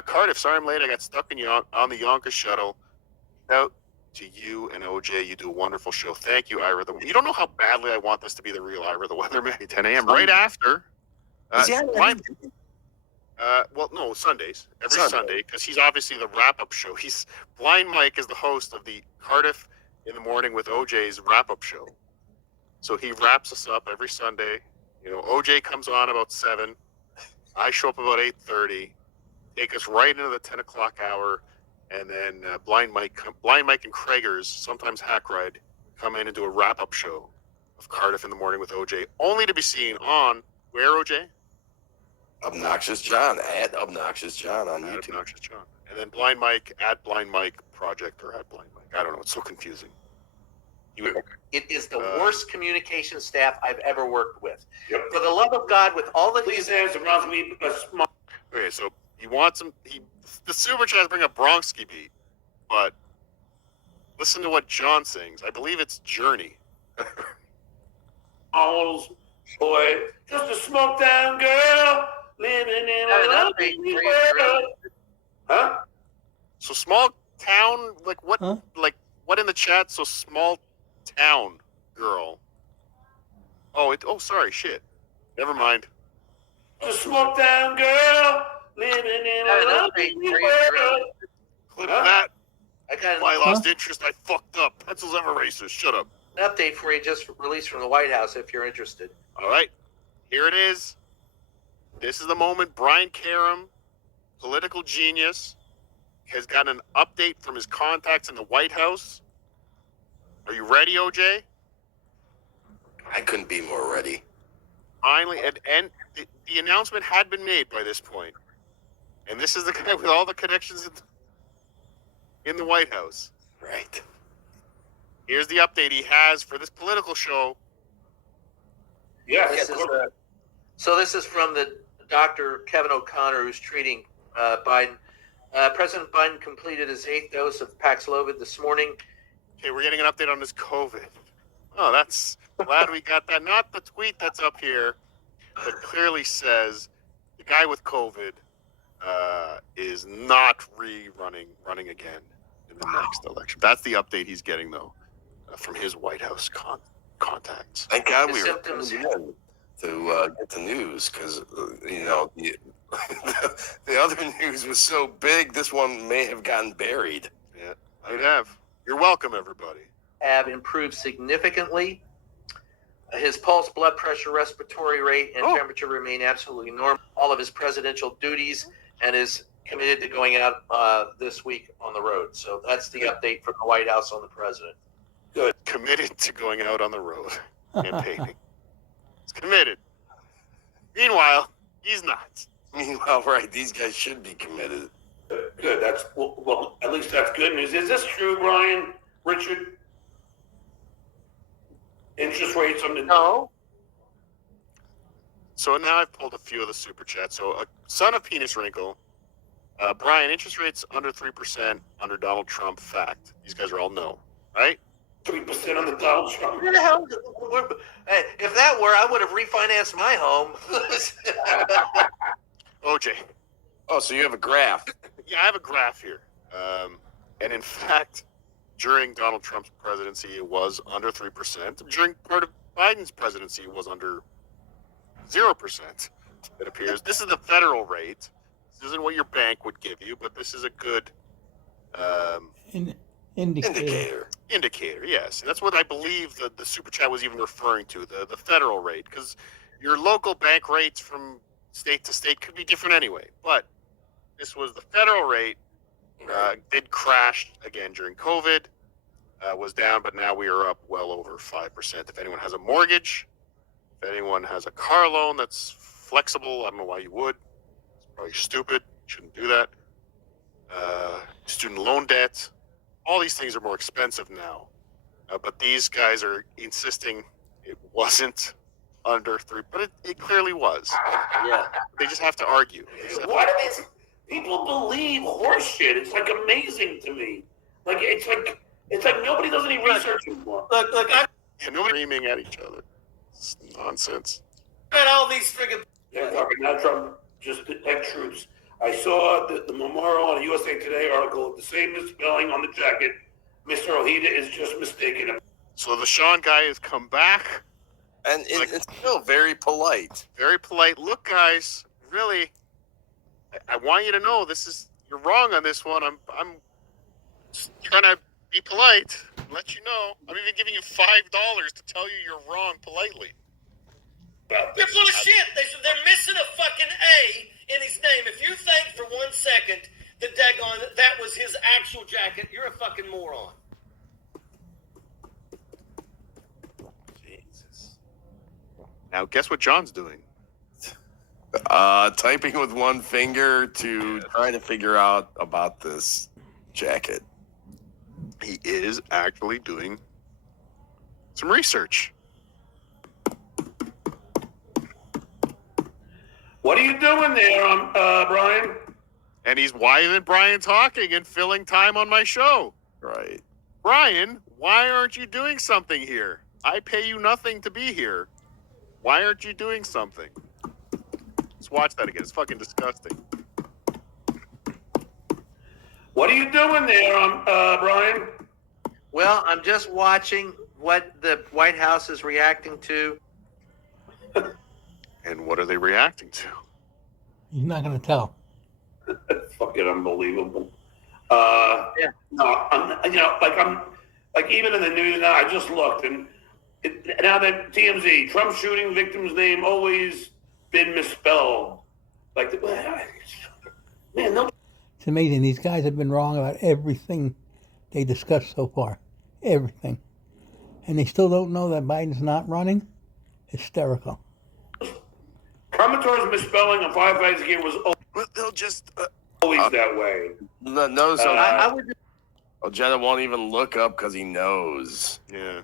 Cardiff, sorry I'm late. I got stuck on the Yonkers shuttle. Out to you and OJ. You do a wonderful show. Thank you, Ira. You don't know how badly I want this to be the real Ira the Weatherman. 10 a.m. right after. Well, no, Sundays. Every Sunday, because he's obviously the wrap-up show. Blind Mike is the host of the Cardiff in the Morning with OJ's wrap-up show. So he wraps us up every Sunday. OJ comes on about 7. I show up about 8:30. Take us right into the 10 o'clock hour. And then Blind Mike and Krager's, sometimes Hack Ride, come in and do a wrap-up show of Cardiff in the Morning with OJ, only to be seen on, where, OJ? Obnoxious John, at Obnoxious John on YouTube. Obnoxious John. And then Blind Mike, at Blind Mike Project, or at Blind Mike. I don't know. It's so confusing. It is the worst communication staff I've ever worked with. Yep. For the love of God, with all the Please answer, Ron, me a small. Okay, so he wants him. The super chats bring up Bronxky beat, but listen to what John sings. I believe it's Journey. Owls, boy, just a smoke down girl living in a lovely world. Huh? So small town, like what? Huh? Like what in the chat? So small town girl. Oh, sorry, shit. Never mind. Just a smoke down girl living in a lovely world. Clip that. I got I lost interest. I fucked up. Pencils ever racist. Shut up. an update for you just released from the White House if you're interested. All right, here it is. This is the moment. Brian Karem, political genius, has got an update from his contacts in the White House. Are you ready, OJ? I couldn't be more ready. Finally, and the announcement had been made by this point. And this is the guy with all the connections in the White House. Right. Here's the update he has for this political show. Yes. So this is from the Dr. Kevin O'Connor, who's treating Biden. President Biden completed his 8th dose of Paxlovid this morning. Okay, we're getting an update on this COVID. Oh, that's glad we got that. Not the tweet that's up here, but clearly says the guy with COVID is not running again in the next election. That's the update he's getting, though, from his White House contacts. Thank God we His were symptoms- to get the news because the other news was so big. This one may have gotten buried. Yeah, I'd have. You're welcome, everybody. Have improved significantly. His pulse, blood pressure, respiratory rate, and temperature remain absolutely normal. All of his presidential duties, and is committed to going out this week on the road. So that's the update from the White House on the president. Good. Committed to going out on the road campaigning. He's committed. Meanwhile, he's not. Meanwhile, right, these guys should be committed. Good. That's well. At least that's good news. Is this true, Brian? Richard? Interest rates on the No. So now I've pulled a few of the super chats. So, son of penis wrinkle, Brian, interest rates under 3% under Donald Trump. Fact. These guys are all no, right? 3% on the Donald Trump. Where the hell? Hey, if that were, I would have refinanced my home. OJ. Oh, so you have a graph. Yeah, I have a graph here. And in fact, during Donald Trump's presidency, it was under 3%. During part of Biden's presidency, it was under 0%, it appears. This is the federal rate. This isn't what your bank would give you, but this is a good Indicator. indicator, yes. And that's what I believe the super chat was even referring to, the federal rate, because your local bank rates from state to state could be different anyway. But this was the federal rate. Did crash again during COVID, was down, but now we are up well over 5%. If anyone has a mortgage, if anyone has a car loan that's flexible, I don't know why you would. It's probably stupid. You shouldn't do that. Student loan debt. All these things are more expensive now. But these guys are insisting it wasn't under 3, but it clearly was. Yeah. They just have to argue. Why do these people believe horse shit? It's like amazing to me. Like it's like nobody does any research anymore. Look, I And nobody's screaming at each other. It's nonsense. got all these friggin' Yeah, talking not Trump, just like troops. I saw the memorial on a USA Today article, the same misspelling on the jacket. Mr. Ojeda is just mistaken. So the Sean guy has come back. And it's still very polite. Very polite. Look, guys, really, I want you to know you're wrong on this one. I'm just trying to be polite and let you know. I'm even giving you $5 to tell you you're wrong politely. They're full of shit. They're missing a fucking A in his name. If you think for 1 second that that was his actual jacket, you're a fucking moron. Jesus. Now, guess what John's doing? Typing with one finger to try to figure out about this jacket. He is actually doing some research. What are you doing there, Brian? And why isn't Brian talking and filling time on my show? Right. Brian, why aren't you doing something here? I pay you nothing to be here. Why aren't you doing something? Let's watch that again. It's fucking disgusting. What are you doing there, Brian? Well, I'm just watching what the White House is reacting to. And what are they reacting to? He's not going to tell. That's fucking unbelievable. Yeah. No, I'm like even in the news now. I just looked, and now that TMZ, Trump shooting victim's name always been misspelled. Like, man, no. It's amazing. These guys have been wrong about everything they discussed so far. Everything. And they still don't know that Biden's not running? Hysterical. Commatore's misspelling of firefighters gear was Well, they'll just always that way. no. So I would. Ojeda won't even look up because he knows. Yeah.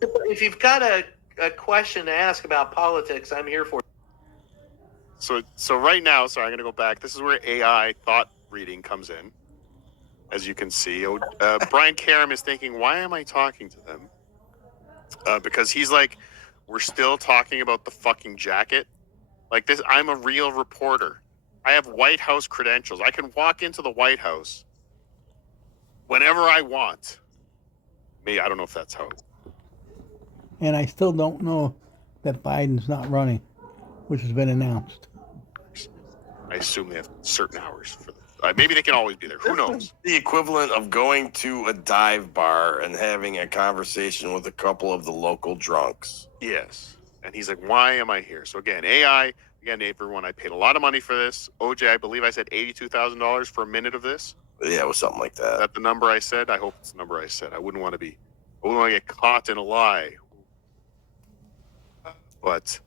If you've got a question to ask about politics, I'm here for it. So right now, sorry, I'm going to go back. This is where AI thought reading comes in. As you can see, Brian Karam is thinking, why am I talking to them? Because he's like, we're still talking about the fucking jacket. Like this, I'm a real reporter. I have White House credentials. I can walk into the White House whenever I want. Me, I don't know if that's how. And I still don't know that Biden's not running, which has been announced. I assume they have certain hours for that. Maybe they can always be there. Who knows? The equivalent of going to a dive bar and having a conversation with a couple of the local drunks. Yes. And he's like, why am I here? So again, AI, again, everyone, I paid a lot of money for this. OJ, I believe I said $82,000 for a minute of this. Yeah, it was something like Is that. that the number I said? I hope it's the number I said. I wouldn't want to get caught in a lie. But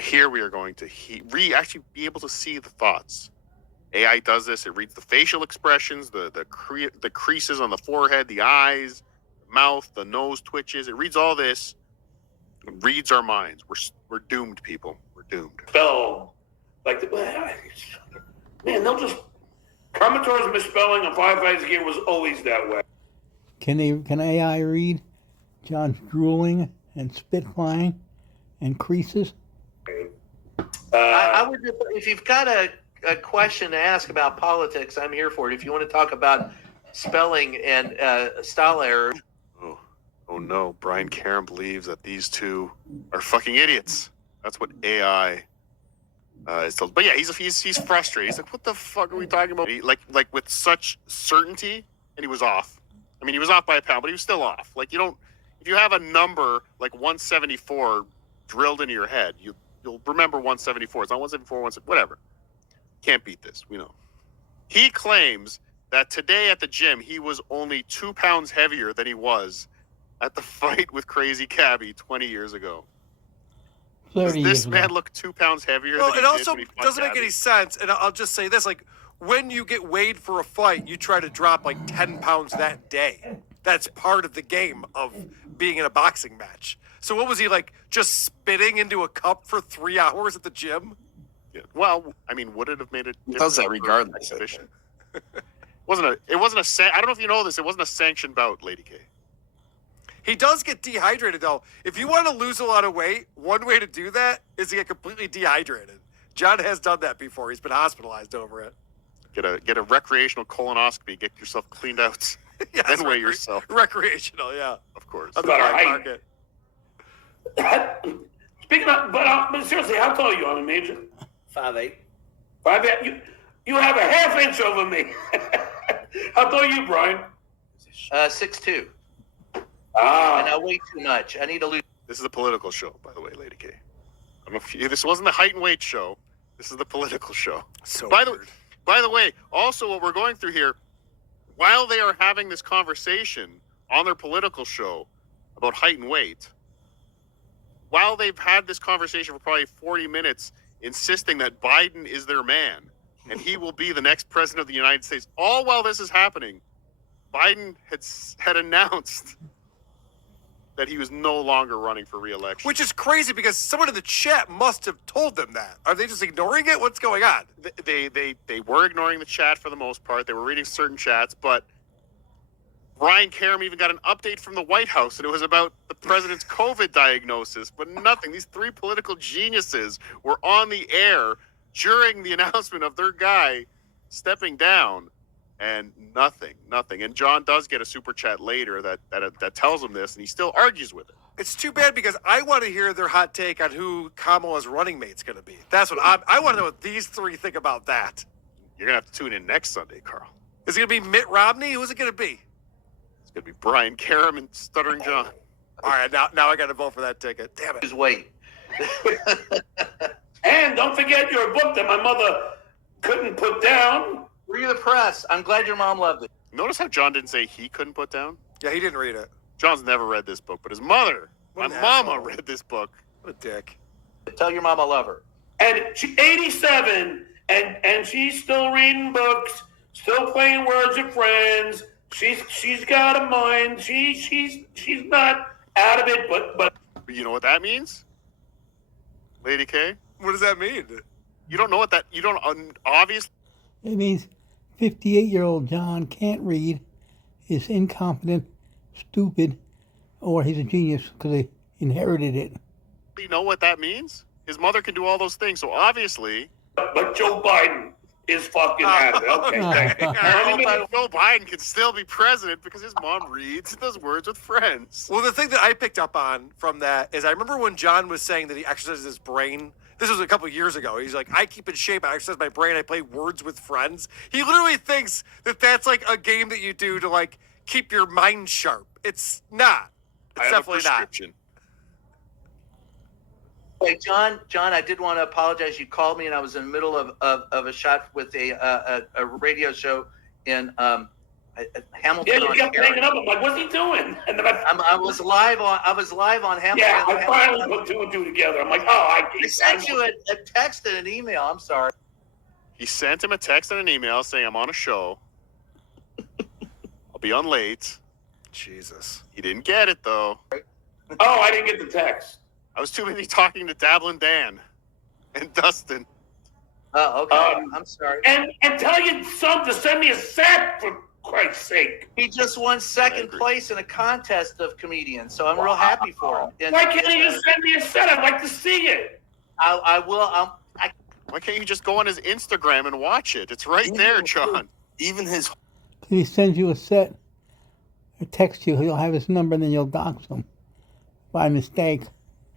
here we are going to actually be able to see the thoughts. AI does this. It reads the facial expressions, the creases on the forehead, the eyes, the mouth, the nose twitches. It reads all this Reads our minds. We're doomed, people. We're doomed. Spell like man, they'll just Commatore's misspelling a firefighter's gear was always that way. Can AI read John's drooling and spit flying and creases? I would, if you've got a question to ask about politics, I'm here for it. If you want to talk about spelling and style error. Oh no, Brian Karem believes that these two are fucking idiots. That's what AI is told. But yeah, he's frustrated. He's like, what the fuck are we talking about? Like with such certainty, and he was off. I mean, he was off by a pound, but he was still off. Like if you have a number like 174 drilled into your head, you'll remember 174. It's not 174, 174, whatever. Can't beat this. We know. He claims that today at the gym, he was only 2 pounds heavier than he was at the fight with Crazy Cabby 20 years ago. Does this man look 2 pounds heavier than he it did also when he fought doesn't make Cabby? any sense. And I'll just say this, like, when you get weighed for a fight, you try to drop like 10 pounds that day. That's part of the game of being in a boxing match. So what was he, like, just spitting into a cup for 3 hours at the gym? Yeah. Well, I mean, would it have made it? He does that regardless. It wasn't a. I don't know if you know this. It wasn't a sanctioned bout, Lady K. He does get dehydrated, though. If you want to lose a lot of weight, one way to do that is to get completely dehydrated. John has done that before. He's been hospitalized over it. Get a recreational colonoscopy. Get yourself cleaned out. Yeah, Then weigh yourself. Recreational, yeah. Of course. On the About black right. market. Speaking of, but seriously, how tall are you, Army Major? 5'8". 5'8". You have a half inch over me. How tall are you, Brian? 6'2". And Ah, I weigh too much. I need to lose. This is a political show, by the way, Lady K. This wasn't the height and weight show. This is the political show. So By weird. the way, also what we're going through here, while they are having this conversation on their political show about height and weight, while they've had this conversation for probably 40 minutes, insisting that Biden is their man and he will be the next president of the United States, all while this is happening, Biden had announced that he was no longer running for re-election. Which is crazy because someone in the chat must have told them that. Are they just ignoring it? What's going on? They were ignoring the chat for the most part. They were reading certain chats, but Brian Karem even got an update from the White House, and it was about the president's COVID diagnosis, but nothing. These three political geniuses were on the air during the announcement of their guy stepping down, and nothing. And John does get a super chat later that tells him this, and he still argues with it. It's too bad because I want to hear their hot take on who Kamala's running mate's going to be. That's what I want to know what these three think about that. You're going to have to tune in next Sunday, Carl. Is it going to be Mitt Romney? Who's it going to be? It's going to be Brian Karem and Stuttering John. All right, now I got to vote for that ticket. Damn it. Lose weight. and don't forget your book that my mother couldn't put down. Read the press. I'm glad your mom loved it. Notice how John didn't say he couldn't put down? Yeah, he didn't read it. John's never read this book, but his mother, What my an mama, asshole. read this book. What a dick. Tell your mom I love her. And she's 87, and she's still reading books, still playing Words with Friends. She's got a mind. She's not out of it, but You know what that means? Lady K? What does that mean? You don't know what that, you don't, obviously. It means 58-year-old John can't read, is incompetent, stupid, or he's a genius because he inherited it. You know what that means? His mother can do all those things, so obviously. but Joe Biden is fucking out of it. Okay, thank you. Joe Biden can still be president because his mom reads and does Words with Friends. Well, the thing that I picked up on from that is I remember when John was saying that he exercises his brain. This was a couple of years ago. He's like, I keep in shape. I exercise my brain. I play Words with Friends. He literally thinks that that's like a game that you do to like keep your mind sharp. It's not. It's I have a definitely not. prescription. Hey, John, I did want to apologize. You called me, and I was in the middle of a shot with a radio show in Hamilton. Yeah, you kept Ontario. hanging up. I'm like, what's he doing? And then I was live on Hamilton. yeah, I finally put two and two together. I'm like, I sent you a text and an email. I'm sorry. He sent him a text and an email saying, I'm on a show. I'll be on late. Jesus. He didn't get it, though. Oh, I didn't get the text. I was too busy talking to Dablin Dan and Dustin. Oh, okay. I'm sorry. And tell your son to send me a set, for Christ's sake. He just won second place in a contest of comedians, so I'm real happy for him. And, Why can't he just send me a set? I'd like to see it. I will. Why can't you just go on his Instagram and watch it? It's right there, John. Even his He sends you a set or text you, he'll have his number and then you'll dox him by mistake.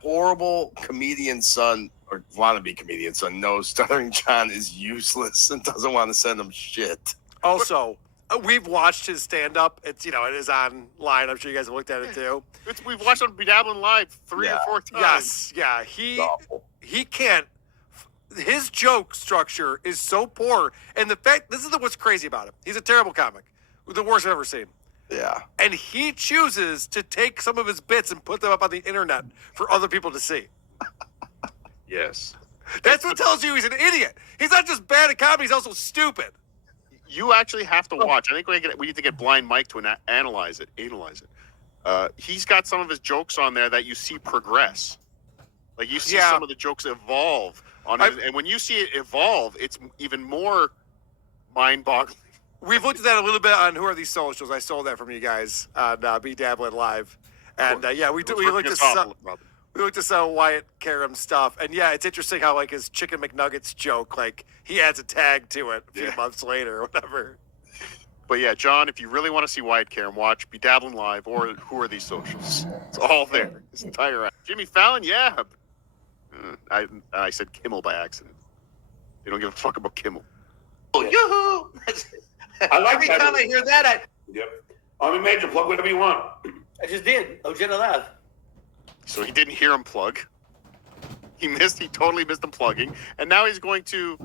horrible comedian son or wannabe comedian son knows Stuttering John is useless and doesn't want to send him shit. Also, we've watched his stand-up. It's it is online. I'm sure you guys have looked at it too. We've watched him be dabbling live 3 or 4 times. Yes, yeah. He can't. His joke structure is so poor, and the fact this is what's crazy about him. He's a terrible comic, the worst I've ever seen. Yeah. And he chooses to take some of his bits and put them up on the internet for other people to see. Yes. That's what tells you he's an idiot. He's not just bad at comedy; he's also stupid. You actually have to watch. I think we need to get Blind Mike to analyze it. He's got some of his jokes on there that you see progress. Like you see some of the jokes evolve on it, and when you see it evolve, it's even more mind-boggling. We've looked at that a little bit on Who Are These Socials. I stole that from you guys on Be Dabbling Live, and we looked at some Wyatt Karam stuff, and it's interesting how like his Chicken McNuggets joke, like he adds a tag to it a few months later or whatever. But yeah, John, if you really want to see Wyatt Karam, watch Be Dabbling Live or Who Are These Socials. It's all there. This entire act. Jimmy Fallon, I said Kimmel by accident. They don't give a fuck about Kimmel. Yoo-hoo! I like Every that. time I hear that, Yep. Army Major, plug whatever you want. I just did. Ojeda Live. So he didn't hear him plug. He totally missed him plugging. And now he's going to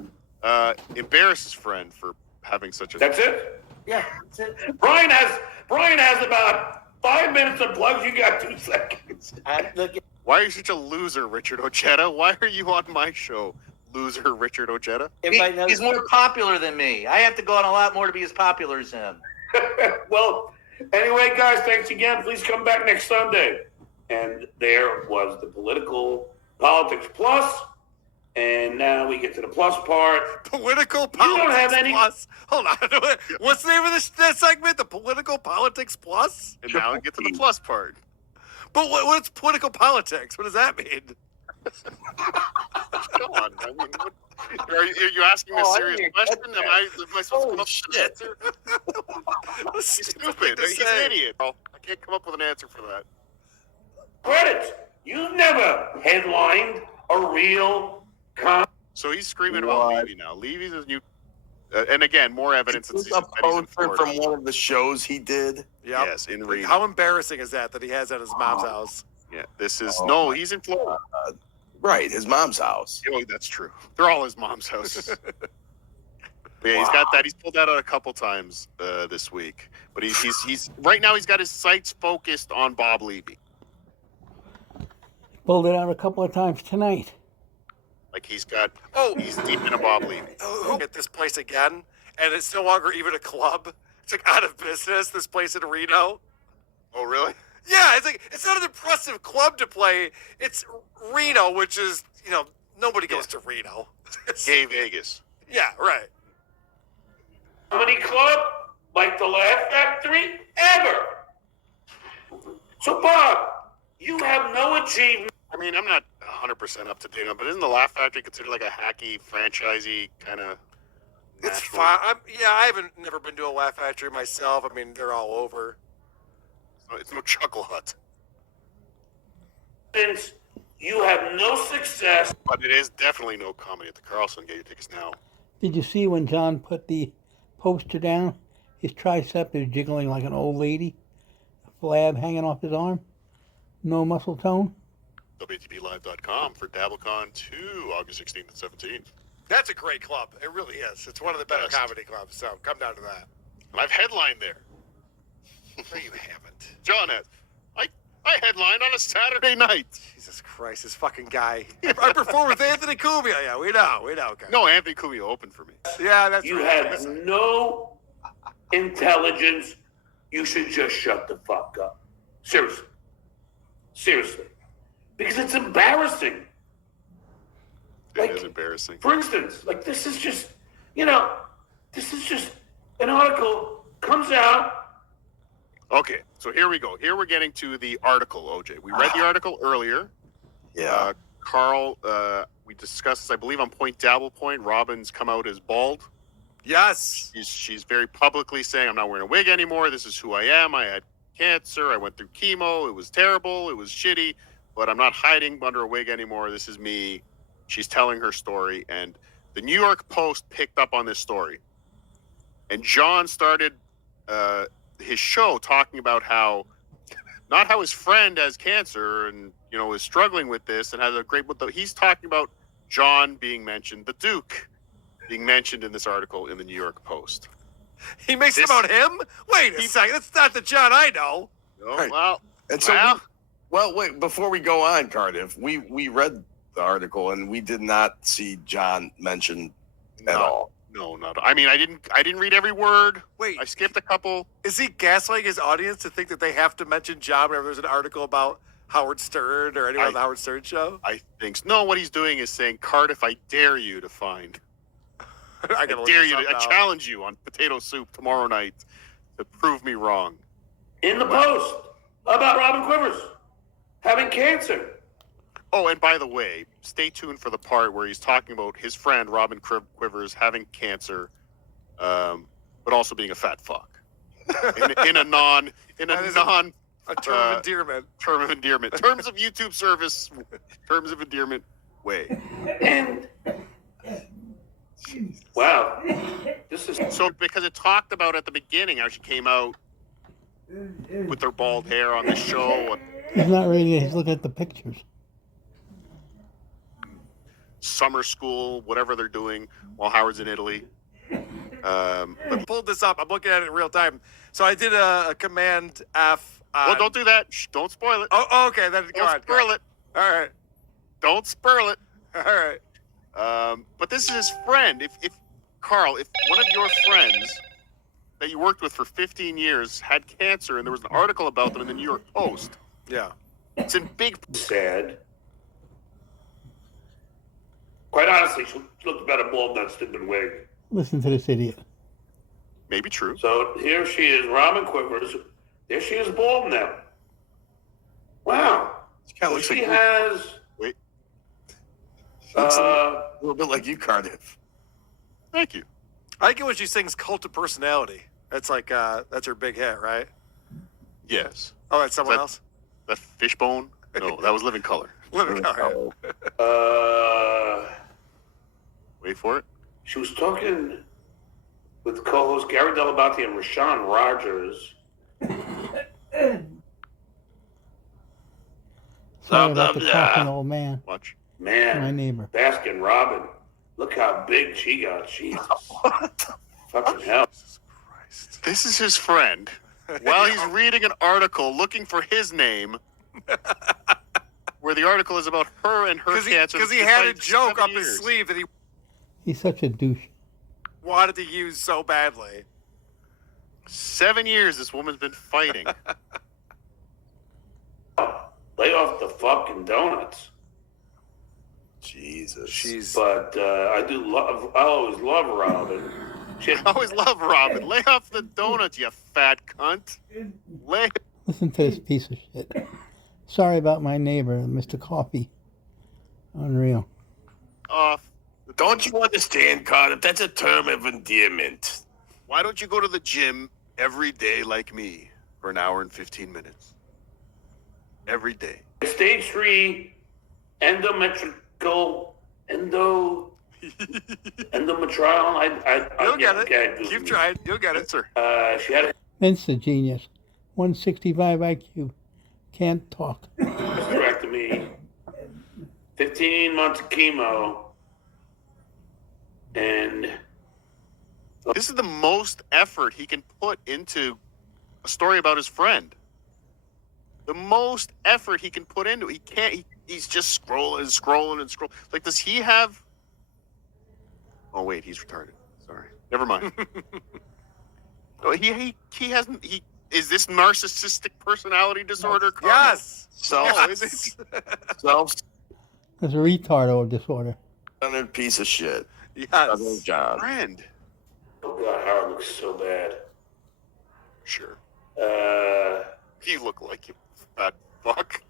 embarrass his friend for having such a... That's it? Yeah, that's it. Brian has about 5 minutes of plugs. You got 2 seconds. Why are you such a loser, Richard Ojeda? Why are you on my show, loser Richard Ojeda? he's more popular than me. I have to go on a lot more to be as popular as him. Well, anyway, guys, thanks again. Please come back next Sunday. And there was the Politics Plus. And now we get to the plus part. Political Politics You don't have any... Plus. Hold on. What's the name of that segment? The Political Politics Plus? And now we get to the plus part. But what's political politics? What does that mean? Come on. I mean, are you asking a serious question? Am I supposed to come up with an answer? He's stupid. He's an idiot. I can't come up with an answer for that. Credits. You've never headlined a real So he's screaming about Levy now. Levy's his new... and again, more evidence that He's a poster from one of the shows he did. Yep. Yes, in Reno. How embarrassing is that he has at his mom's house? Yeah, this is... he's in Florida. Right, his mom's house. Oh, that's true. They're all his mom's houses. Yeah, he's got that. He's pulled that out a couple times this week. But he's right now he's got his sights focused on Bob Levy. Pulled it out a couple of times tonight. Like he's deep in a Bob Levy. At this place again, and it's no longer even a club. It's like out of business. This place in Reno. Oh, really? Yeah, it's not an impressive club to play. It's Reno, which is nobody goes to Reno. Gay Vegas. Yeah, right. comedy club like the Laugh Factory ever. So, Bob, you have no achievement. I mean, I'm not 100% up to date on, but isn't the Laugh Factory considered like a hacky, franchisey kind of? It's fine. I haven't never been to a Laugh Factory myself. I mean, they're all over. It's no Chuckle Hut. Since you have no success. But it is definitely no comedy at the Carlson. Get your tickets now. Did you see when John put the poster down? His tricep is jiggling like an old lady. A flab hanging off his arm. No muscle tone. WTBLive.com for DabbleCon 2, August 16th and 17th. That's a great club. It really is. It's one of the better comedy clubs, so come down to that. And I've headlined there. No, you haven't. John has. I headlined on a Saturday night. Jesus Christ, this fucking guy. I performed with Anthony Cumia. Yeah, we know. Guys. No, Anthony Cumia opened for me. Yeah, that's You right. have no intelligence. You should just shut the fuck up. Seriously. because it's embarrassing. It is embarrassing. For instance, like this is just an article comes out. Okay, so here we go. Here we're getting to the article, OJ. We read the article earlier. Yeah. Carl, we discussed this, I believe, on Point Dabble Point. Robin's come out as bald. Yes. She's very publicly saying, I'm not wearing a wig anymore. This is who I am. I had cancer. I went through chemo. It was terrible. It was shitty. But I'm not hiding under a wig anymore. This is me. She's telling her story. And the New York Post picked up on this story. And John started his show talking about how, not how his friend has cancer and, is struggling with this and has a great, but he's talking about John being mentioned, the Duke being mentioned in this article in the New York Post. He makes it about him? Wait a second. That's not the John I know. Oh, Right. well. And so, wait, before we go on, Cardiff, we read the article and we did not see John mentioned at all. No, not. I mean, I didn't read every word. Wait, I skipped a couple. is he gaslighting his audience to think that they have to mention John whenever there's an article about Howard Stern or anyone on the Howard Stern show? I think so. No, what he's doing is saying, Cardiff, I dare you to find. I dare you. I challenge you on Potato Soup tomorrow night to prove me wrong. In the Post about Robin Quivers having cancer. Oh, and by the way, stay tuned for the part where he's talking about his friend Robin Quivers having cancer, but also being a fat fuck. in a non A term of endearment. Term of endearment. Terms of YouTube service. Terms of endearment way. And wow, this is So because it talked about at the beginning how she came out with her bald hair on the show, He's not reading it. He's looking at the pictures. summer school, whatever they're doing while Howard's in Italy. I pulled this up. I'm looking at it in real time. So I did a Command F. Well, don't do that. Shh, don't spoil it. Oh, okay. Then go on. Don't spoil it. All right. Don't spoil it. All right. But this is his friend. If Carl, if one of your friends that you worked with for 15 years had cancer and there was an article about them in the New York Post, Yeah. it's in big. sad. Quite honestly, she looked better bald than stupid wig. Listen to this idiot. Maybe true. So here she is, Robin Quivers. There she is bald now. Wow. She kind So of looks she like has Wait. looks a little bit like you, Cardiff. Thank you. I get when she sings Cult of Personality. That's like, that's her big hit, right? Yes. Oh, that's someone That- else? That Fishbone? No, that was Living Color. Living Color. Wait for it. She was talking with co-host Gary Delabate and Rashawn Rogers. Sorry about the talking old man. Watch. My Man, neighbor. Baskin Robin. Look how big she got. Jesus. Fucking hell. This is his friend. While he's reading an article looking for his name, where the article is about her and her cancer. Because he that's had been a fighting for joke 7 up his years. sleeve that he He's such a douche. wanted to use so badly. 7 years this woman's been fighting. Lay off the fucking donuts. Jesus. But I always love Robin. I always love Robin. Lay off the donuts, you fat cunt. Listen to this piece of shit. Sorry about my neighbor, Mr. Coffee. Unreal. off. Don't you understand, Cardiff? That's a term of endearment. Why don't you go to the gym every day like me for an hour and 15 minutes? Every day. Stage 3 endometrial endometrial. You'll get it. Okay, Keep trying. You'll get it. Sir. She had Instant genius. 165 IQ. Can't talk. a hysterectomy, 15 months of chemo, and This is the most effort he can put into a story about his friend. The most effort he can put into it. He can't. He's just scrolling and scrolling and scrolling. Like, does he have? Oh wait, he's retarded. Sorry. Never mind. No, he hasn't. Is this narcissistic personality disorder? Yes. Oh, is it? It's a retard disorder. Self-centered piece of shit. Yes. John. Friend. Oh God, Howard looks so bad. Sure. Uh, You look like you fat fuck.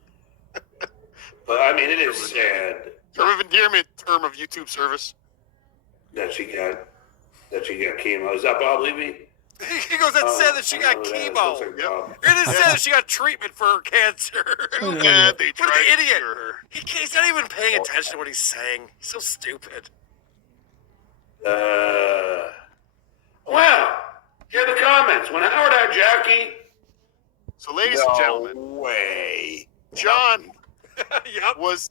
but I mean, it is sad Term of endearment, term of YouTube service. that she got chemo. Is that Bob Levy? He goes, that's sad that she got chemo. It is sad that she got treatment for her cancer. Yeah, they What tried an to idiot. cure her. He's not even paying attention to what he's saying. He's so stupid. Well, here are the comments. When Howard had Jackie, So, ladies and gentlemen, way. John Yep. was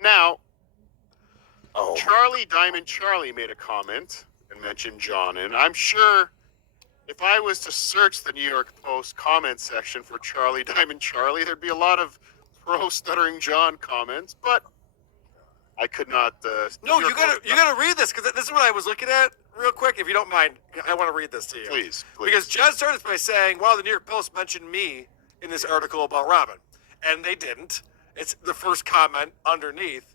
now. Oh, Charlie Diamond Charlie made a comment and mentioned John, and I'm sure if I was to search the New York Post comment section for Charlie Diamond Charlie, there'd be a lot of pro Stuttering John comments, but I could not. No, New you York gotta read this because this is what I was looking at real quick. If you don't mind, I want to read this to you. Please. Because John started by saying, "Wow, the New York Post mentioned me in this article about Robin," and they didn't. It's the first comment underneath.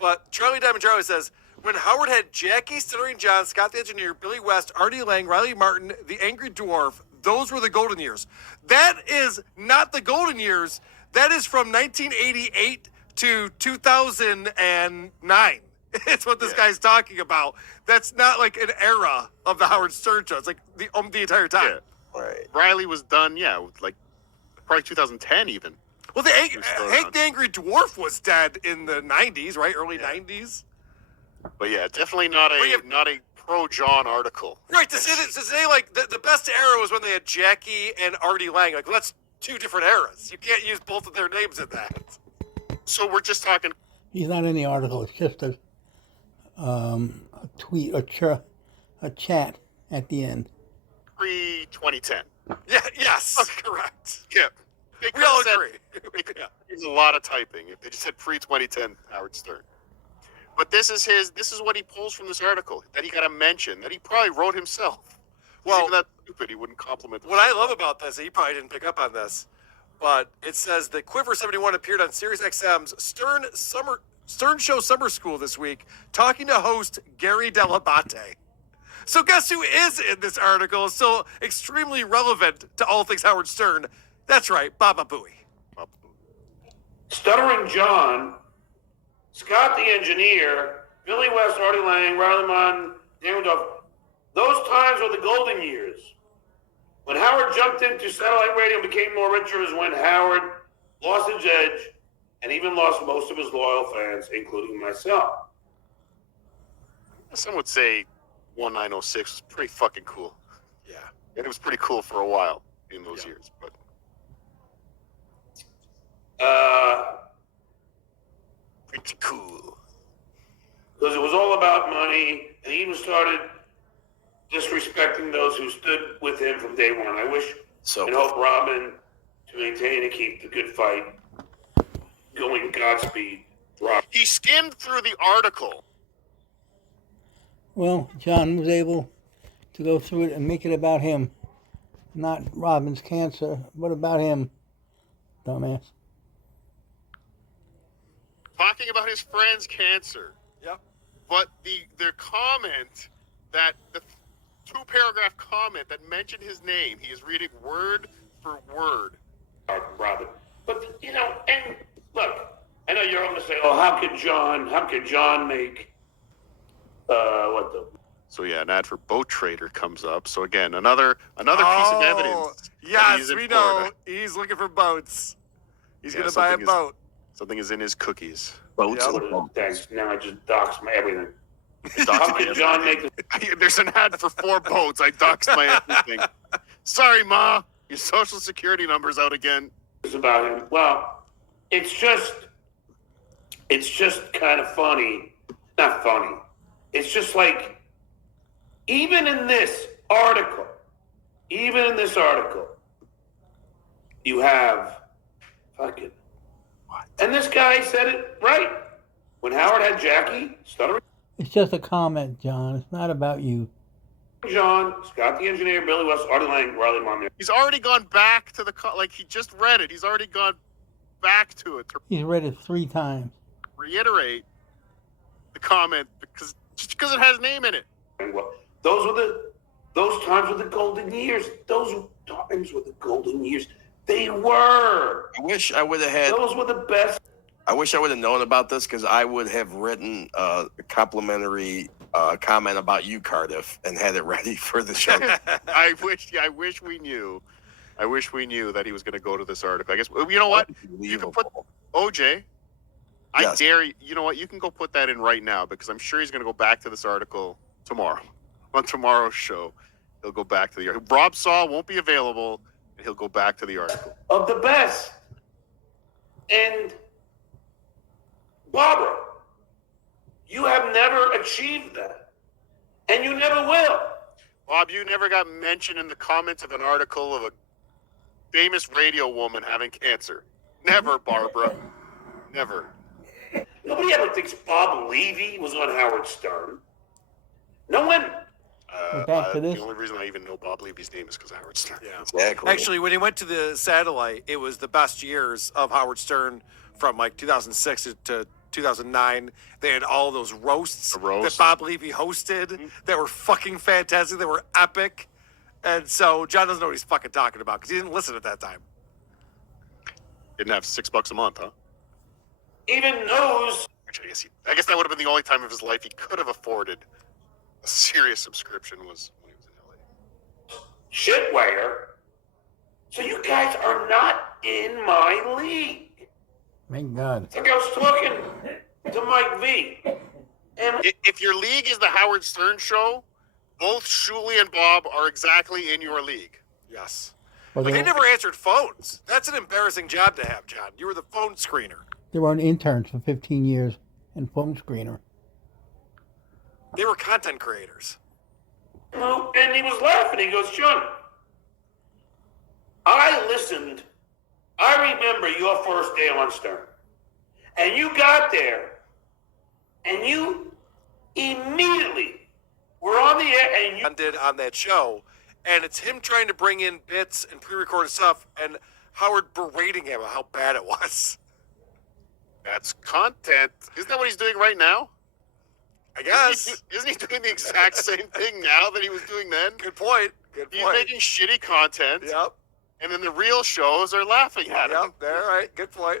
But Charlie Diamond Charlie says, when Howard had Jackie, Stuttering John, Scott the Engineer, Billy West, Artie Lang, Riley Martin, the Angry Dwarf, those were the golden years. That is not the golden years. That is from 1988 to 2009. It's what this guy's talking about. That's not like an era of the Howard Stern show. It's like the entire time. Yeah. right. Riley was done, like probably 2010 even. Well, Hank the Angry Dwarf was dead in the 90s, right? Early 90s. But yeah, definitely not a pro John article. Right, to say like the best era was when they had Jackie and Artie Lang. Like, well, that's two different eras. You can't use both of their names in that. So we're just talking. He's not in the article. It's just a tweet, a chat at the end. Pre-2010. Yeah, yes, correct. Yeah. We all agree. Yeah. There's a lot of typing. If they just said pre-2010 Howard Stern. But this is what he pulls from this article that he got a mention that he probably wrote himself. Well, Even that stupid, he wouldn't compliment. What I love about this, he probably didn't pick up on this, but it says that Quiver 71 appeared on Sirius XM's Stern Show Summer School this week, talking to host Gary Delabate. So guess who is in this article? So extremely relevant to all things Howard Stern. That's right, Baba Booey. Stuttering John, Scott the Engineer, Billy West, Artie Lang, Riley Martin, Dan Rudolph, those times were the golden years. When Howard jumped into satellite radio and became more richer is when Howard lost his edge and even lost most of his loyal fans, including myself. Some would say 1906 was pretty fucking cool. Yeah. And it was pretty cool for a while in those years. But pretty cool. Because it was all about money, and he even started disrespecting those who stood with him from day one. I wish and hope Robin to maintain and keep the good fight going. Godspeed, Robin. He skimmed through the article. Well, John was able to go through it and make it about him, not Robin's cancer, but about him, dumbass. Talking about his friend's cancer. Yep. But their comment, that the 2-paragraph comment that mentioned his name, he is reading word for word. Robin. But, and look, I know you're all going to say, oh, how could John make, So yeah, an ad for Boat Trader comes up. So again, another piece of evidence. Yes, we know. He's looking for boats. He's going to buy a boat. Something is in his cookies. Boats. Thanks. Now I just doxed my everything. Doxed How my could John make There's an ad for 4 boats. I doxed my everything. Sorry, Ma. Your social security number's out again. this about him? Well, it's just kind of funny. Not funny. It's just like, even in this article, you have fucking what? And this guy said it right. When Howard had Jackie, Stuttering. It's just a comment, John. It's not about you. John, Scott the engineer, Billy West, Artie Lang, Riley Monmouth. He's already gone back to the like he just read it. He's already gone back to it to He's read it 3 times. reiterate the comment because it has name in it. Those times were the golden years. Those times were the golden years. They were. I wish I would have had. Those were the best. I wish I would have known about this because I would have written a complimentary comment about you, Cardiff, and had it ready for the show. I wish we knew. I wish we knew that he was going to go to this article. I guess you know what? You can put OJ. I Yes. dare you. You know what? You can go put that in right now because I'm sure he's going to go back to this article tomorrow. On tomorrow's show, he'll go back to the article. Rob Saw won't be available, and he'll go back to the article. Of the best. And Barbara, you have never achieved that. And you never will. Bob, you never got mentioned in the comments of an article of a famous radio woman having cancer. Never, Barbara. Never. Nobody ever thinks Bob Levy was on Howard Stern. No one. Back to this. The only reason I even know Bob Levy's name is because of Howard Stern. Yeah. Exactly. Actually, when he went to the satellite, it was the best years of Howard Stern from like 2006 to 2009. They had all those roasts The roast. that Bob Levy hosted that were fucking fantastic. They were epic. And so John doesn't know what he's fucking talking about because he didn't listen at that time. Didn't have $6 a month, huh? Even knows. Actually, I guess that would have been the only time of his life he could have afforded a serious subscription was when he was in LA. Shitware. So you guys are not in my league. Thank God. It's like I was talking to Mike V. And If your league is the Howard Stern show, both Shuley and Bob are exactly in your league. Yes. Well, But they, they never answered phones. That's an embarrassing job to have, John. You were the phone screener. they were on interns for 15 years and phone screener. They were content creators. he was laughing. He goes, John, I listened. I remember your first day on Stern. And you got there. And you immediately were on the air. And you John did on that show. And it's him trying to bring in bits and pre-recorded stuff and Howard berating him about how bad it was. That's content. Isn't that what he's doing right now? I guess. Isn't he doing the exact same thing now that he was doing then? Good point. Good He's point. making shitty content, Yep. and then the real shows are laughing at him. Yep. All right. Good point.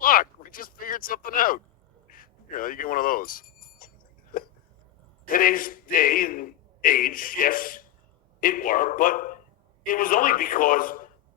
Look, we just figured something out. Here, you get one of those. today's day and age, yes, it were, but it was only because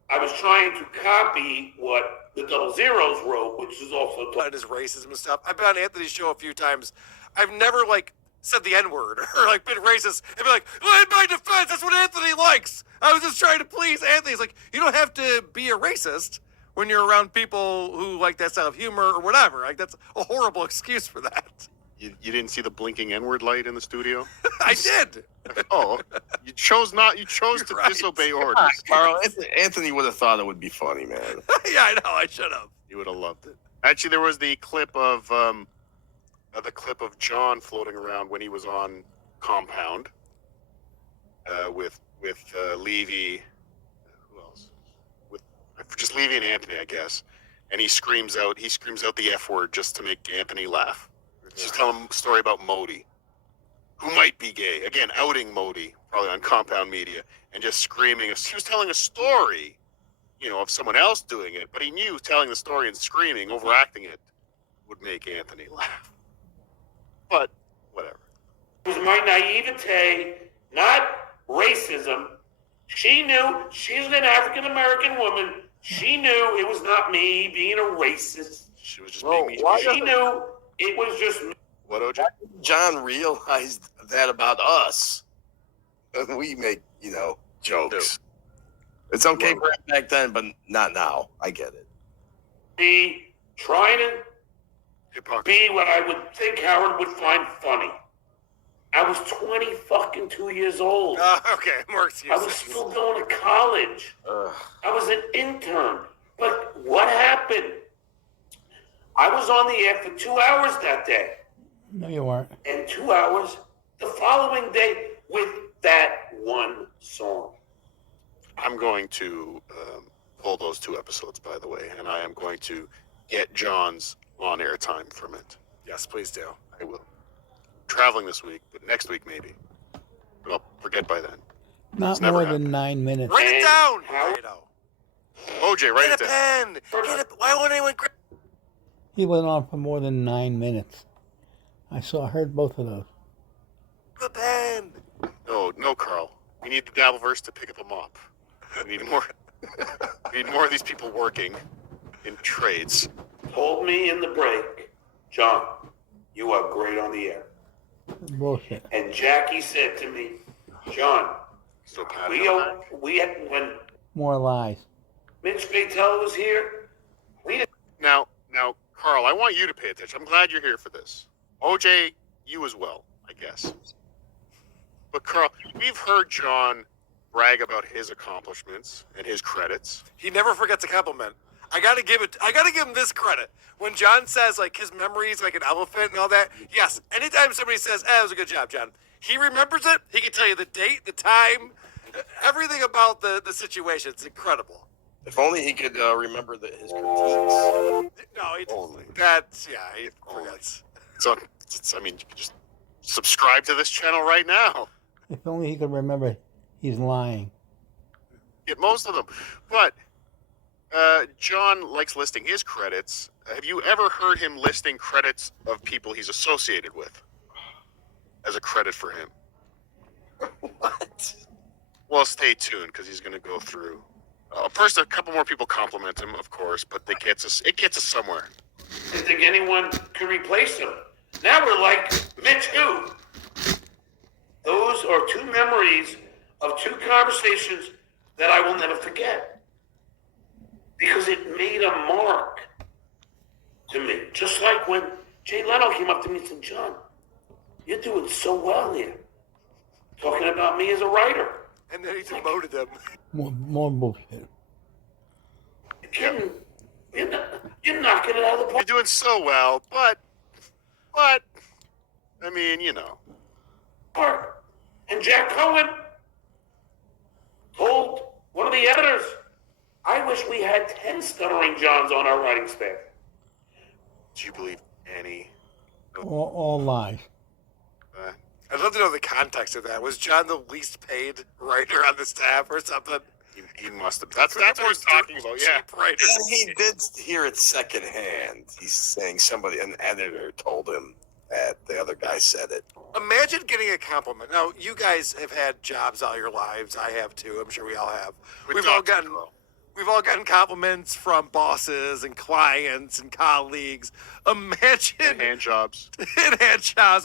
I was trying to copy what the Double Zeros wrote, which is also About his racism and stuff. I've been on Anthony's show a few times. I've never like said the N-word or like been racist and be like, well, in my defense, that's what Anthony likes. I was just trying to please Anthony. He's like, you don't have to be a racist when you're around people who like that style of humor or whatever. Like that's a horrible excuse for that. You didn't see the blinking N-word light in the studio? I did. Oh, you chose not. You chose You're to right. disobey orders. Carl, Anthony would have thought it would be funny, man. Yeah, I know. I should have. You would have loved it. Actually, there was the clip of John floating around when he was on Compound with Levy. Who else? With just Levy and Anthony, I guess. And he screams out the F word just to make Anthony laugh. Just tell him a story about Modi, who might be gay. Again, outing Modi, probably on Compound Media, and just screaming. He was telling a story, of someone else doing it, but he knew telling the story and screaming, overacting it, would make Anthony laugh. But, whatever. It was my naivete, not racism. She knew she's an African-American woman. She knew it was not me being a racist. She was just Well, being why She knew it was just me. What, OJ? John realized that about us. And we make, jokes. It's okay for him back then, but not now. I get it. Me trying to Hypocrisy. be what I would think Howard would find funny. I was 22 years old. Okay, more I was excuses. still going to college. I was an intern. But what happened? I was on the air for 2 hours that day. No, you weren't. And 2 hours the following day with that one song. I'm going to pull those 2 episodes, by the way, and I am going to get John's on-air time from it. Yes, please do. I will. Traveling this week, but next week maybe. But I'll forget by then. Not never more than happened. 9 minutes. Write it down. How- OJ, write Get it a down. pen. Get a. Why won't anyone? He went on for more than 9 minutes. Heard both of those. The pen. No, Carl. We need the Dabbleverse to pick up a mop. We need more. We need more of these people working in trades. Told me in the break, John, you are great on the air. Bullshit. And Jackie said to me, John, So Pat, when More lies. Mitch Batel was here, we didn't. now, Carl, I want you to pay attention. I'm glad you're here for this. OJ, you as well, I guess. But Carl, we've heard John brag about his accomplishments and his credits. He never forgets a compliment. I gotta give him this credit. When John says like his memory's like an elephant and all that, yes. Anytime somebody says, "That was a good job, John," he remembers it. He can tell you the date, the time, everything about the situation. It's incredible. If only he could remember his critiques. No, Only. he forgets. I mean, you can just subscribe to this channel right now. If only he could remember he's lying. Get most of them. But John likes listing his credits. Have you ever heard him listing credits of people he's associated with as a credit for him? What? Well, stay tuned because he's going to go through. First, a couple more people compliment him, of course, but it gets us somewhere. Didn't think anyone could replace him. Now we're like, Mitch who? Those are 2 memories of 2 conversations that I will never forget. Because it made a mark to me. Just like when Jay Leno came up to me and said, John, you're doing so well here. Talking about me as a writer. And then he demoted him. More bullshit. You're knocking it out of the You're park. doing so well, but, I mean, you know. And Jack Cohen told one of the editors, I wish we had 10 Stuttering Johns on our writing staff. Do you believe any? All lies. I'd love to know the context of that. Was John the least paid writer on the staff or something? He must have. That's what he's talking about. Yeah. Cheap writer. And he did hear it secondhand. He's saying an editor told him that the other guy said it. Imagine getting a compliment. Now, you guys have had jobs all your lives. I have too. I'm sure we all have. We've all gotten compliments from bosses and clients and colleagues. Imagine hand jobs.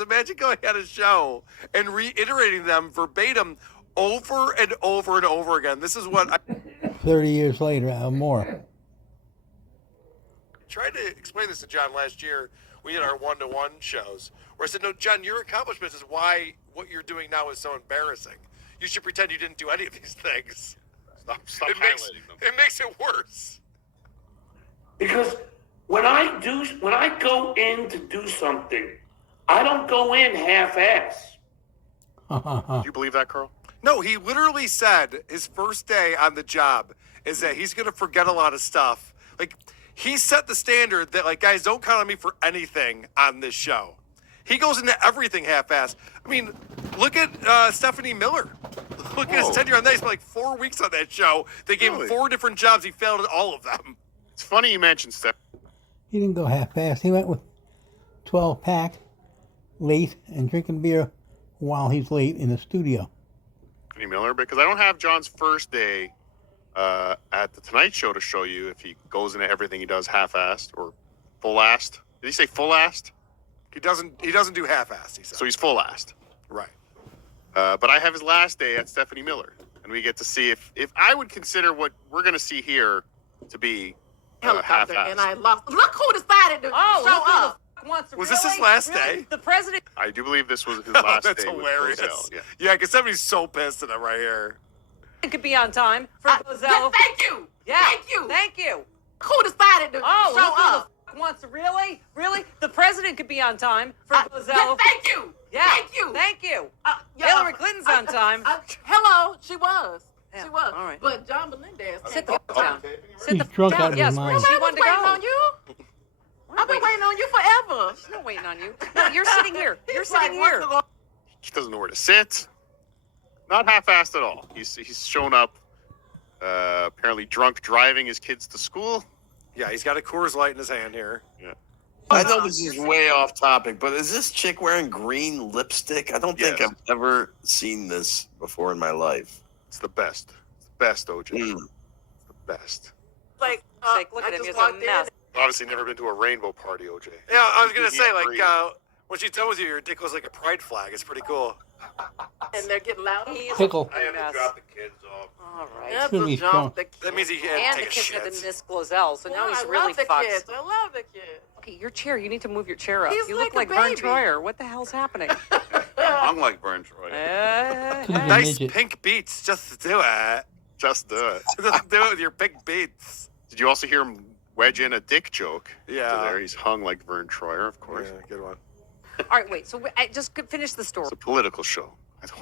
Imagine going on a show and reiterating them verbatim over and over and over again. This is what I 30 years later, more. tried to explain this to John last year. We did our one-to-one shows where I said, no, John, your accomplishments is why what you're doing now is so embarrassing. You should pretend you didn't do any of these things. Stop It highlighting them. makes it worse. Because when I go in to do something, I don't go in half-ass. Do you believe that, Carl? No, he literally said his first day on the job is that he's going to forget a lot of stuff. Like, he set the standard that, like, guys, don't count on me for anything on this show. He goes into everything half-assed. I mean, look at Stephanie Miller. Look at his tenure on that. He spent like 4 weeks on that show. They gave him 4 different jobs. He failed at all of them. It's funny you mentioned Steph. He didn't go half-assed. He went with 12-pack, late, and drinking beer while he's late in the studio. Stephanie Miller, because I don't have John's first day at the Tonight Show to show you if he goes into everything he does half-assed or full-assed. Did he say full-assed? He doesn't do half-assed, he said. So he's full-assed. Right. But I have his last day at Stephanie Miller, and we get to see if I would consider what we're going to see here to be helicopter, half-assed. and I lost. Look who decided to show up. Was this his last day? The president. I do believe this was his last That's day hilarious. with Roselle. Yeah. Yeah, because somebody's so pissed at him right here. could be on time for Roselle. Yeah, thank you. Yeah, Thank you. Thank you. Who decided to Oh, show look who up? the wants to really? The president could be on time for Roselle. Yeah, thank you. Yeah. Thank you. Thank you. Yeah, Hillary Clinton's on time. Hello, she was. Yeah, She was. all right. But John Melendez. Sit can't the get fuck down. Sit He's the drunk fuck out down. of Yes, his where mind. she I was wanted to waiting go. on you. I've been waiting on you forever. She's not waiting on you. No, you're sitting here. You're He's sitting like, here. what's going- He doesn't know where to sit. Not half-assed at all. He's shown up, apparently drunk, driving his kids to school. Yeah, he's got a Coors Light in his hand here. I know this is way off topic, but is this chick wearing green lipstick? I don't think Yes. I've ever seen this before in my life. It's the best. It's the best, OJ. Mm. It's the best. Like, Look I at him. just He's a walked in. mess. Obviously, never been to a rainbow party, OJ. Yeah, I was gonna say, Yeah, like, green. when she's done with you, your dick goes like a pride flag. It's pretty cool. And they're getting louder. He is Pickle. a mess. the kids off. All right. That's Really a jump. strong. The That means he can't And the take a kids had shit. been Miss Glozell, so now Yeah, he's I really love the fucked. kids. I love the kids. Okay, your chair. You need to move your chair up. He's You like look a like Vern baby. Troyer. What the hell's happening? I'm like Vern Troy. Hey, Could've been Nice midget. pink beats. Just do it. Just do it. Just do it with your pink beats. Did you also hear him wedge in a dick joke? Yeah. To there, he's hung like Vern Troyer, of course. Yeah, good one. All right, wait. So I just could finish the story, It's a political show. I don't.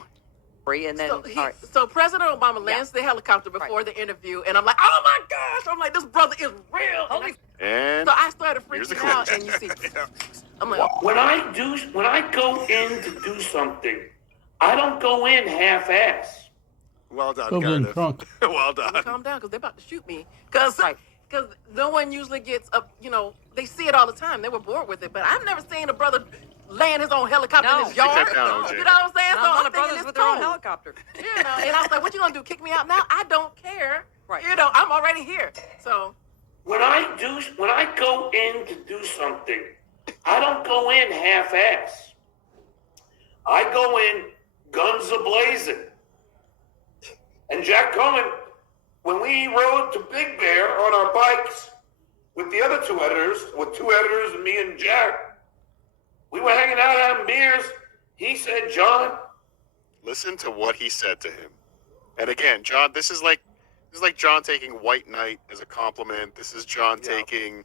and then So, all right. so President Obama lands the helicopter before the interview, and I'm like, oh my gosh! I'm like, this brother is real. Holy And So I started here's the freaking clip. out, and you see, I'm like, When I go in to do something, I don't go in half-ass. Well done, Still being Cardiff. drunk. Well done. calm down, because they're about to shoot me. Because Right. no one usually gets up. You know, they see it all the time. They were bored with it, but I've never seen a brother land his own helicopter No. in his Take yard. that down, OJ. You know what I'm saying? Not a so lot I'm of thinking brothers it's with their own cool. helicopter. You know, and I was like, what you gonna do? Kick me out now? I don't care. Right. You know, I'm already here. So When I go in to do something, I don't go in half-ass. I go in guns a-blazing. And Jack Cohen, when we rode to Big Bear on our bikes with the other two editors, and me and Jack, we were hanging out having beers. He said, John, listen to what he said to him. And again, John, this is like John taking White Knight as a compliment. This is John taking,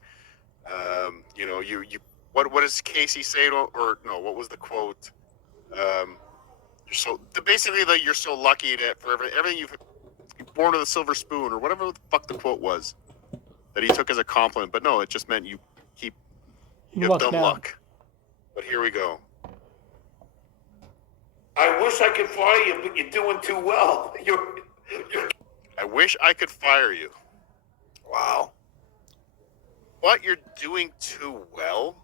what does Casey say? Or no, what was the quote? You're so lucky for everything you're born with a silver spoon, or whatever the fuck the quote was that he took as a compliment. But no, it just meant you have Lucked dumb out. luck. But here we go. I wish I could fire you, but you're doing too well. You're I wish I could fire you. Wow. But you're doing too well.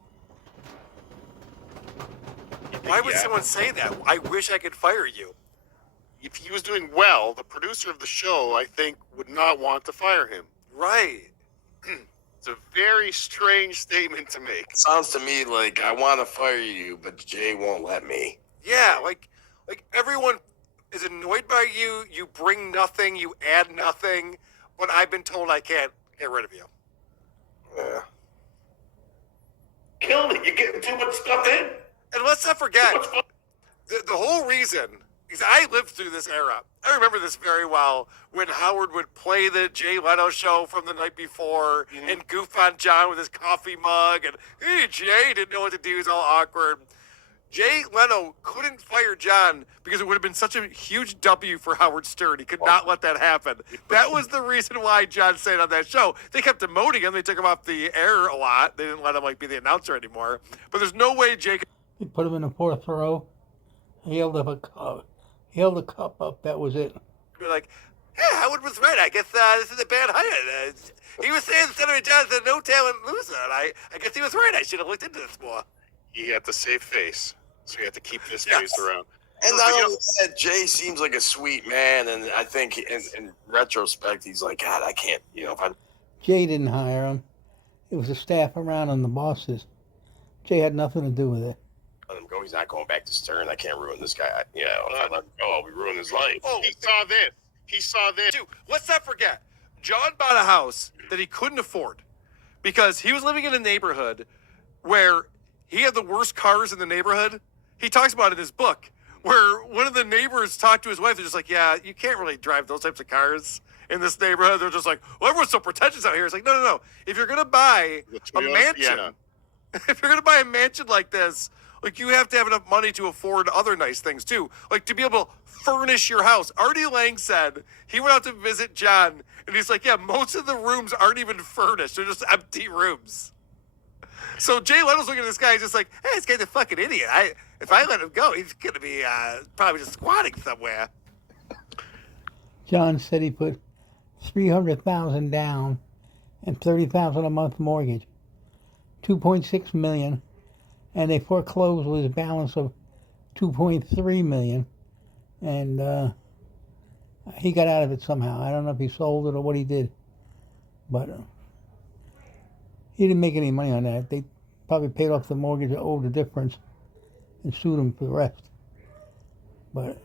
Why would Yeah. someone say that? I wish I could fire you. If he was doing well, the producer of the show, I think, would not want to fire him. Right. It's a very strange statement to make. Sounds to me like I want to fire you, but Jay won't let me. Yeah, like everyone is annoyed by you. You bring nothing. You add nothing. But I've been told I can't get rid of you. Yeah. killing it. You're getting too much stuff in. And let's not forget, What's fun? the whole reason, because I lived through this era. I remember this very well when Howard would play the Jay Leno show from the night before and goof on John with his coffee mug. And, hey, Jay didn't know what to do. He was all awkward. Jay Leno couldn't fire John because it would have been such a huge W for Howard Stern. He could not let that happen. That was the reason why John stayed on that show. They kept demoting him. They took him off the air a lot. They didn't let him be the announcer anymore. But there's no way Jay could. He put him in the fourth row. He held up a cup. He held the cup up. That was it. Be like, yeah, Howard was right. I guess this is a bad hire. He was saying Senator John's a no-talent loser, and I guess he was right. I should have looked into this more. He had to save face, so he had to keep this Yes. face around. And not only that, Jay seems like a sweet man, and I think in retrospect, he's like, God, I can't, if I. Jay didn't hire him. It was the staff around and the bosses. Jay had nothing to do with it. Let him go. He's not going back to Stern. I can't ruin this guy. If I let him go, I'll be ruining his life. Oh, He saw this. He saw this. Dude, let's not forget, John bought a house that he couldn't afford because he was living in a neighborhood where he had the worst cars in the neighborhood. He talks about it in his book, where one of the neighbors talked to his wife. They're just like, yeah, you can't really drive those types of cars in this neighborhood. They're just like, well, everyone's so pretentious out here. It's like, no. If you're going to buy The a Toyota mansion, Sienna. if you're going to buy a mansion like this Like, you have to have enough money to afford other nice things, too. Like, to be able to furnish your house. Artie Lang said he went out to visit John, and he's like, yeah, most of the rooms aren't even furnished. They're just empty rooms. So Jay Leno's looking at this guy, he's just like, hey, this guy's a fucking idiot. If I let him go, he's going to be probably just squatting somewhere. John said he put $300,000 down and $30,000 a month mortgage, $2.6 million, and they foreclosed with a balance of $2.3 million, and he got out of it somehow. I don't know if he sold it or what he did, but he didn't make any money on that. They probably paid off the mortgage, owed the difference, and sued him for the rest. But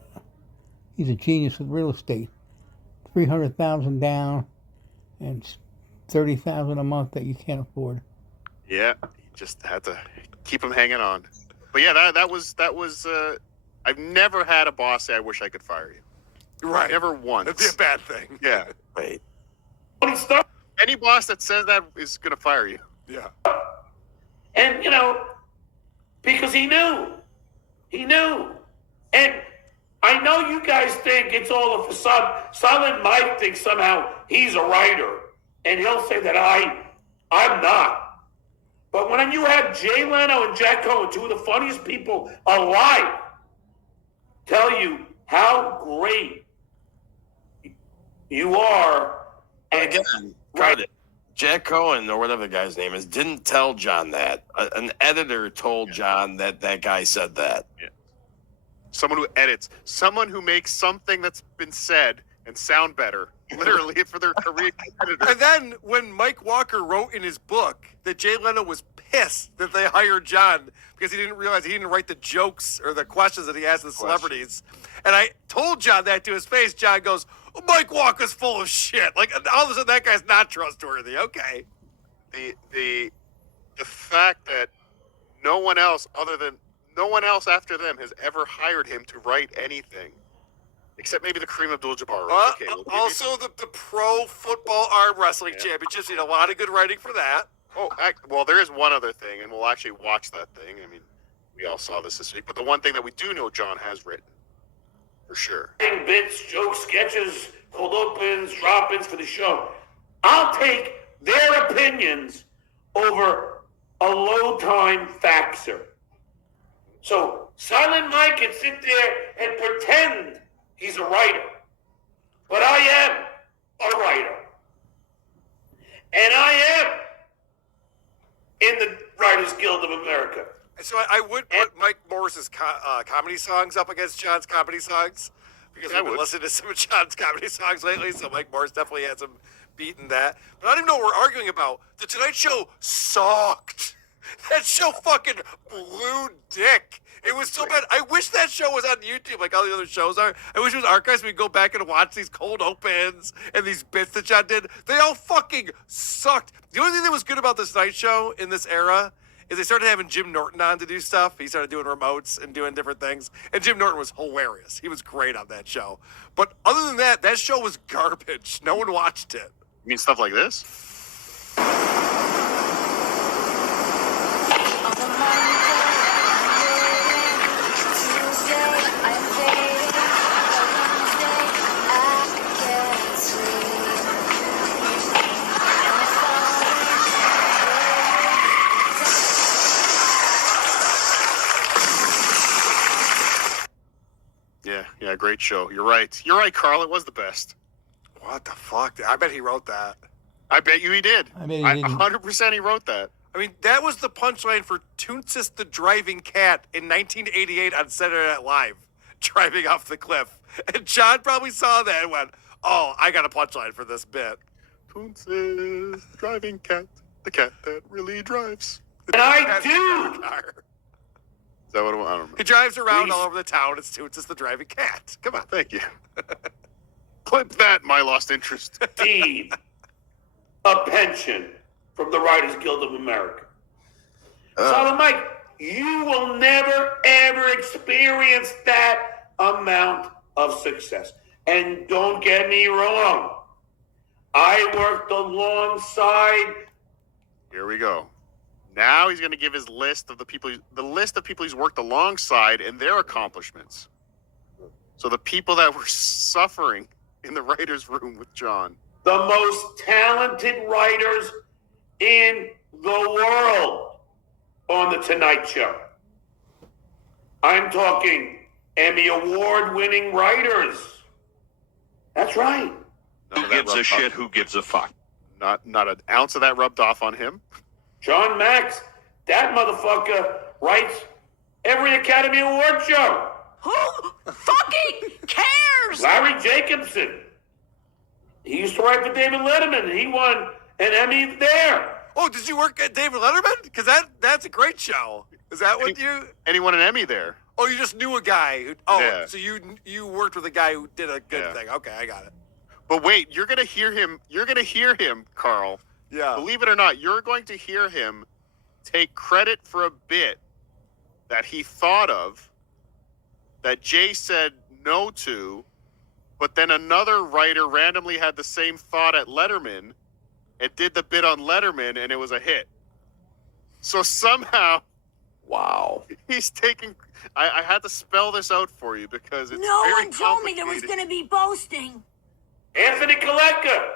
he's a genius with real estate. $300,000 down and $30,000 a month that you can't afford. Yeah, you just had to keep him hanging on. But yeah, that was. I've never had a boss say, "I wish I could fire you." Right. Never once. That'd be a bad thing. Yeah. Wait. Any boss that says that is going to fire you. Yeah. And, because he knew. And I know you guys think it's all a facade. Silent Mike thinks somehow he's a writer. And he'll say that I'm not. But when you have Jay Leno and Jack Cohen, two of the funniest people alive, tell you how great you are. And again, right. Jack Cohen, or whatever the guy's name is, didn't tell John that. An editor told John that guy said that. Yeah. Someone who edits, someone who makes something that's been said and sound better, literally for their career editor. And then when Mike Walker wrote in his book that Jay Leno was pissed that they hired John because he didn't realize he didn't write the jokes or the questions that he asked the celebrities. And I told John that to his face. John goes, oh, Mike Walker's full of shit. Like, all of a sudden, that guy's not trustworthy. Okay. The fact that no one else after them has ever hired him to write anything. Except maybe the Kareem Abdul-Jabbar. Okay, also, the Pro Football Arm Wrestling Championships. You know, a lot of good writing for that. Oh, well, there is one other thing, and we'll actually watch that thing. I mean, we all saw this week. But the one thing that we do know John has written, for sure. Bits, jokes, sketches, cold opens, drop-ins for the show. I'll take their opinions over a low-time faxer. So Silent Mike can sit there and pretend he's a writer. But I am a writer. And I am in the Writers Guild of America. So I would put Mike Morris's comedy songs up against John's comedy songs because I've been listening to some of John's comedy songs lately, so Mike Morris definitely has him beating that. But I don't even know what we're arguing about. The Tonight Show sucked. That show fucking blew dick. It was so bad. I wish that show was on YouTube like all the other shows are. I wish it was archived so we could go back and watch these cold opens and these bits that John did. They all fucking sucked. The only thing that was good about this Night Show in this era is they started having Jim Norton on to do stuff. He started doing remotes and doing different things. And Jim Norton was hilarious. He was great on that show. But other than that, that show was garbage. No one watched it. You mean stuff like this? Yeah, great show. You're right. You're right, Carl. It was the best. What the fuck? I bet he wrote that. I bet you he did. I bet he didn't. 100% he wrote that. I mean, that was the punchline for Toonsis the Driving Cat in 1988 on Saturday Night Live, driving off the cliff. And John probably saw that and went, oh, I got a punchline for this bit. Toonsis, driving cat, the cat that really drives. And I do. Is that what I don't know? He drives around all over the town. It's Toonsis the Driving Cat. Come on. Thank you. Clip that, my lost interest. Receive a pension from the Writers Guild of America. Silent Mike, you will never, ever experience that amount of success. And don't get me wrong, I worked alongside. Here we go. Now he's going to give his list of the people he's worked alongside and their accomplishments. So the people that were suffering in the writers' room with John. The most talented writers in the world on The Tonight Show. I'm talking Emmy Award-winning writers. That's right. Who gives a shit? Who gives a fuck? Not an ounce of that rubbed off on him. John Max, that motherfucker writes every Academy Award show. Who fucking cares? Larry Jacobson. He used to write for David Letterman. He won an Emmy there. Oh, did you work at David Letterman? Because that's a great show. Is that what you? And he won an Emmy there. Oh, you just knew a guy who. Oh, Yeah. so you worked with a guy who did a good thing. Okay, I got it. But wait, you're gonna hear him, Carl. Yeah. Believe it or not, you're going to hear him take credit for a bit that he thought of that Jay said no to, but then another writer randomly had the same thought at Letterman and did the bit on Letterman, and it was a hit. So somehow, Wow. he's taking. I had to spell this out for you because it's No very one told me there was complicated. going to be boasting. Anthony Koletka.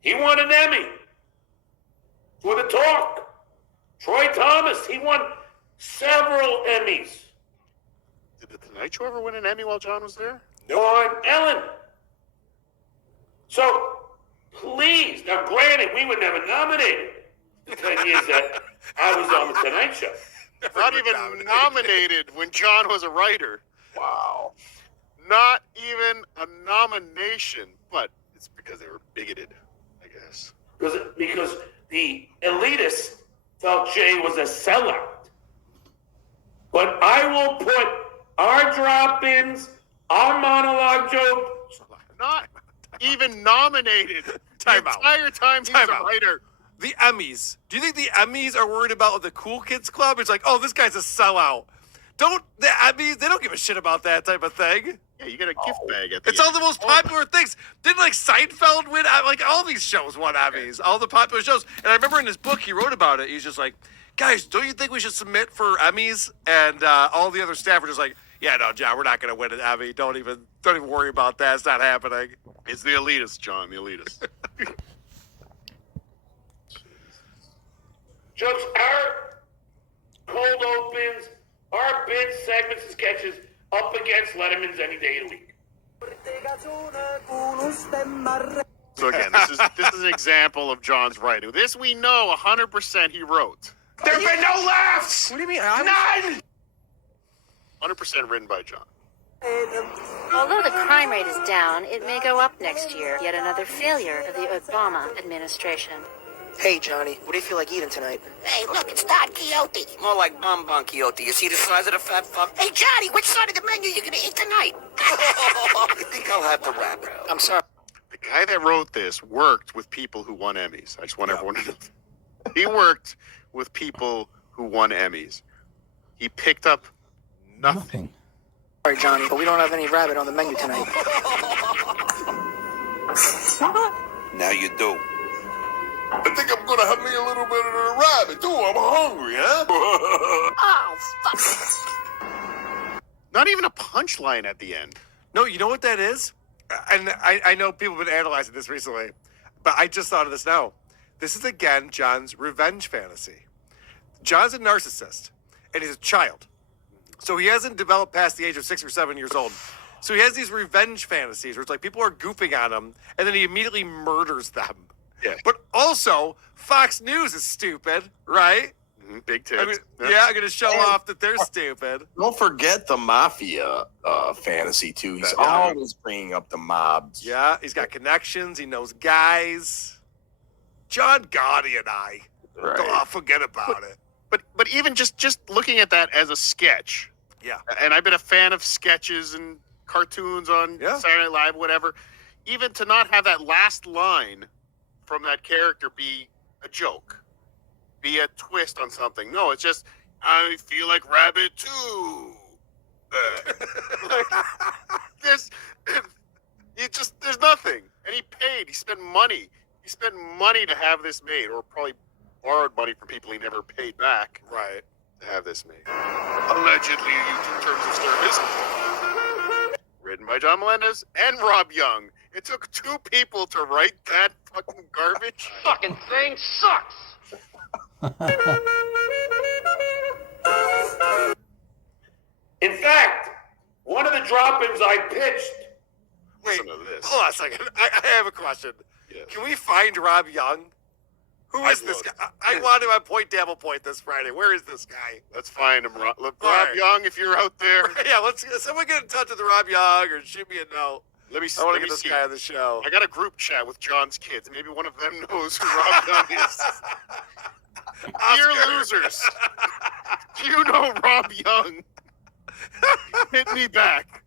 He won an Emmy for The Talk. Troy Thomas. He won several Emmys. Did the Tonight Show ever win an Emmy while John was there? On Ellen. So, please, now granted, we were never nominated the 10 years that I was on The Tonight Show. Not even nominated when John was a writer. Wow. Not even a nomination, but it's because they were bigoted, I guess. Because the elitists felt Jay was a sellout. But I will put our drop-ins, our monologue jokes. Not even nominated. Time the out. entire time he Time was out. a writer. The Emmys. Do you think the Emmys are worried about the Cool Kids Club? It's like, oh, this guy's a sellout. Don't the Emmys? They don't give a shit about that type of thing. Yeah, you get a gift bag at the It's end. all the most popular things. Didn't like Seinfeld win? Like all these shows won Emmys. All the popular shows. And I remember in his book he wrote about it. He's just like, guys, don't you think we should submit for Emmys? And all the other staff were just like, yeah, no, John, we're not going to win an Emmy. Don't even worry about that. It's not happening. It's the elitists, John, the elitists. Jokes, our cold opens, our bits, segments, and sketches up against Letterman's any day of the week. So again, this is an example of John's writing. This we know 100% he wrote. There have been no laughs. What do you mean? None. 100% written by John. Although the crime rate is down, it may go up next year. Yet another failure of the Obama administration. Hey, Johnny, what do you feel like eating tonight? Hey, look, it's Don Quixote. More like Bonbon Quixote. You see the size of the fat fuck? Hey, Johnny, which side of the menu you going to eat tonight? I think I'll have to wrap it. I'm sorry. The guy that wrote this worked with people who won Emmys. I just want everyone to know. He worked with people who won Emmys. He picked up nothing. Sorry, Johnny, but we don't have any rabbit on the menu tonight. Now you do. I think I'm gonna have me a little bit of the rabbit too. I'm hungry, huh? Oh, fuck. Not even a punchline at the end. No, you know what that is? And I know people have been analyzing this recently, but I just thought of this now. This is, again, John's revenge fantasy. John's a narcissist, and he's a child. So he hasn't developed past the age of 6 or 7 years old. So he has these revenge fantasies where it's like people are goofing on him, and then he immediately murders them. Yeah. But also, Fox News is stupid, right? Big tits. I mean, yeah, I'm going to show off that they're stupid. Don't forget the mafia fantasy too. He's always bringing up the mobs. Yeah, he's got connections. He knows guys. John Gotti and I. Right. Oh, forget about it. But even just looking at that as a sketch, Yeah. and I've been a fan of sketches and cartoons on Saturday Night Live, whatever. Even to not have that last line from that character be a joke, be a twist on something. No, it's just, I feel like Rabbit too. There's nothing. And he spent money. He spent money to have this made, or probably borrowed money from people he never paid back. Right. To have this made. Allegedly, YouTube terms of service. Written by John Melendez and Rob Young. It took 2 people to write that fucking garbage. Fucking thing sucks. In fact, one of the drop-ins I pitched. Wait, Listen to this. hold on a second. I have a question. Yes. Can we find Rob Young? Who is this guy? I want him on Point Dabble Point this Friday. Where is this guy? Let's find him. Rob right. Young, if you're out there. Yeah, someone get in touch with Rob Young or shoot me a note. Let me see. I want let to get me this see. guy on the show. I got a group chat with John's kids. Maybe one of them knows who Rob Young is. Dear losers, do you know Rob Young? Hit me back.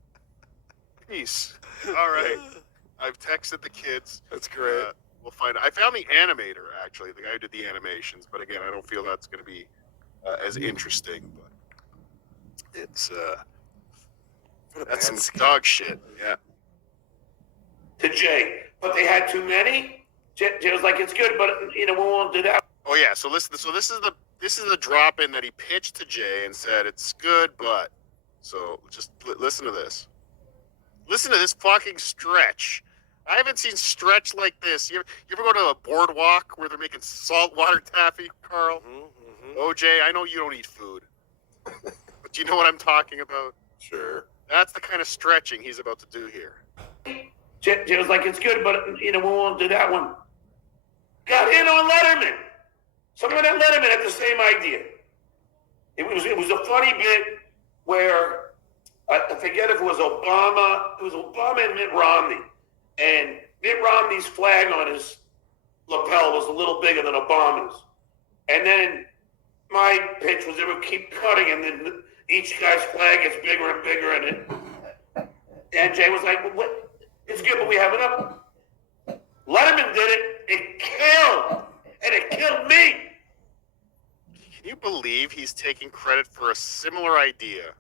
Peace. All right. I've texted the kids. That's great. We'll find. I found the animator, actually, the guy who did the animations. But again, I don't feel that's going to be as interesting. But it's that's some dog shit. Yeah. To Jay, but they had too many. Jay was like, "It's good, but we won't do that." Oh yeah. So listen. So this is the drop in that he pitched to Jay and said it's good, but so just listen to this. Listen to this fucking stretch. I haven't seen stretch like this. You ever go to a boardwalk where they're making saltwater taffy, Carl? Mm-hmm. OJ, I know you don't eat food, but you know what I'm talking about? Sure. That's the kind of stretching he's about to do here. Jay was like, "It's good, but we won't do that one." Got in on Letterman. Someone at Letterman had the same idea. It was a funny bit where I forget if it was Obama. It was Obama and Mitt Romney, and Mitt Romney's flag on his lapel was a little bigger than Obama's. And then my pitch was they would keep cutting, and then each guy's flag gets bigger and bigger, and Jay was like, "Well, what? It's good, but we have enough." Letterman did it. It killed, and it killed me. Can you believe he's taking credit for a similar idea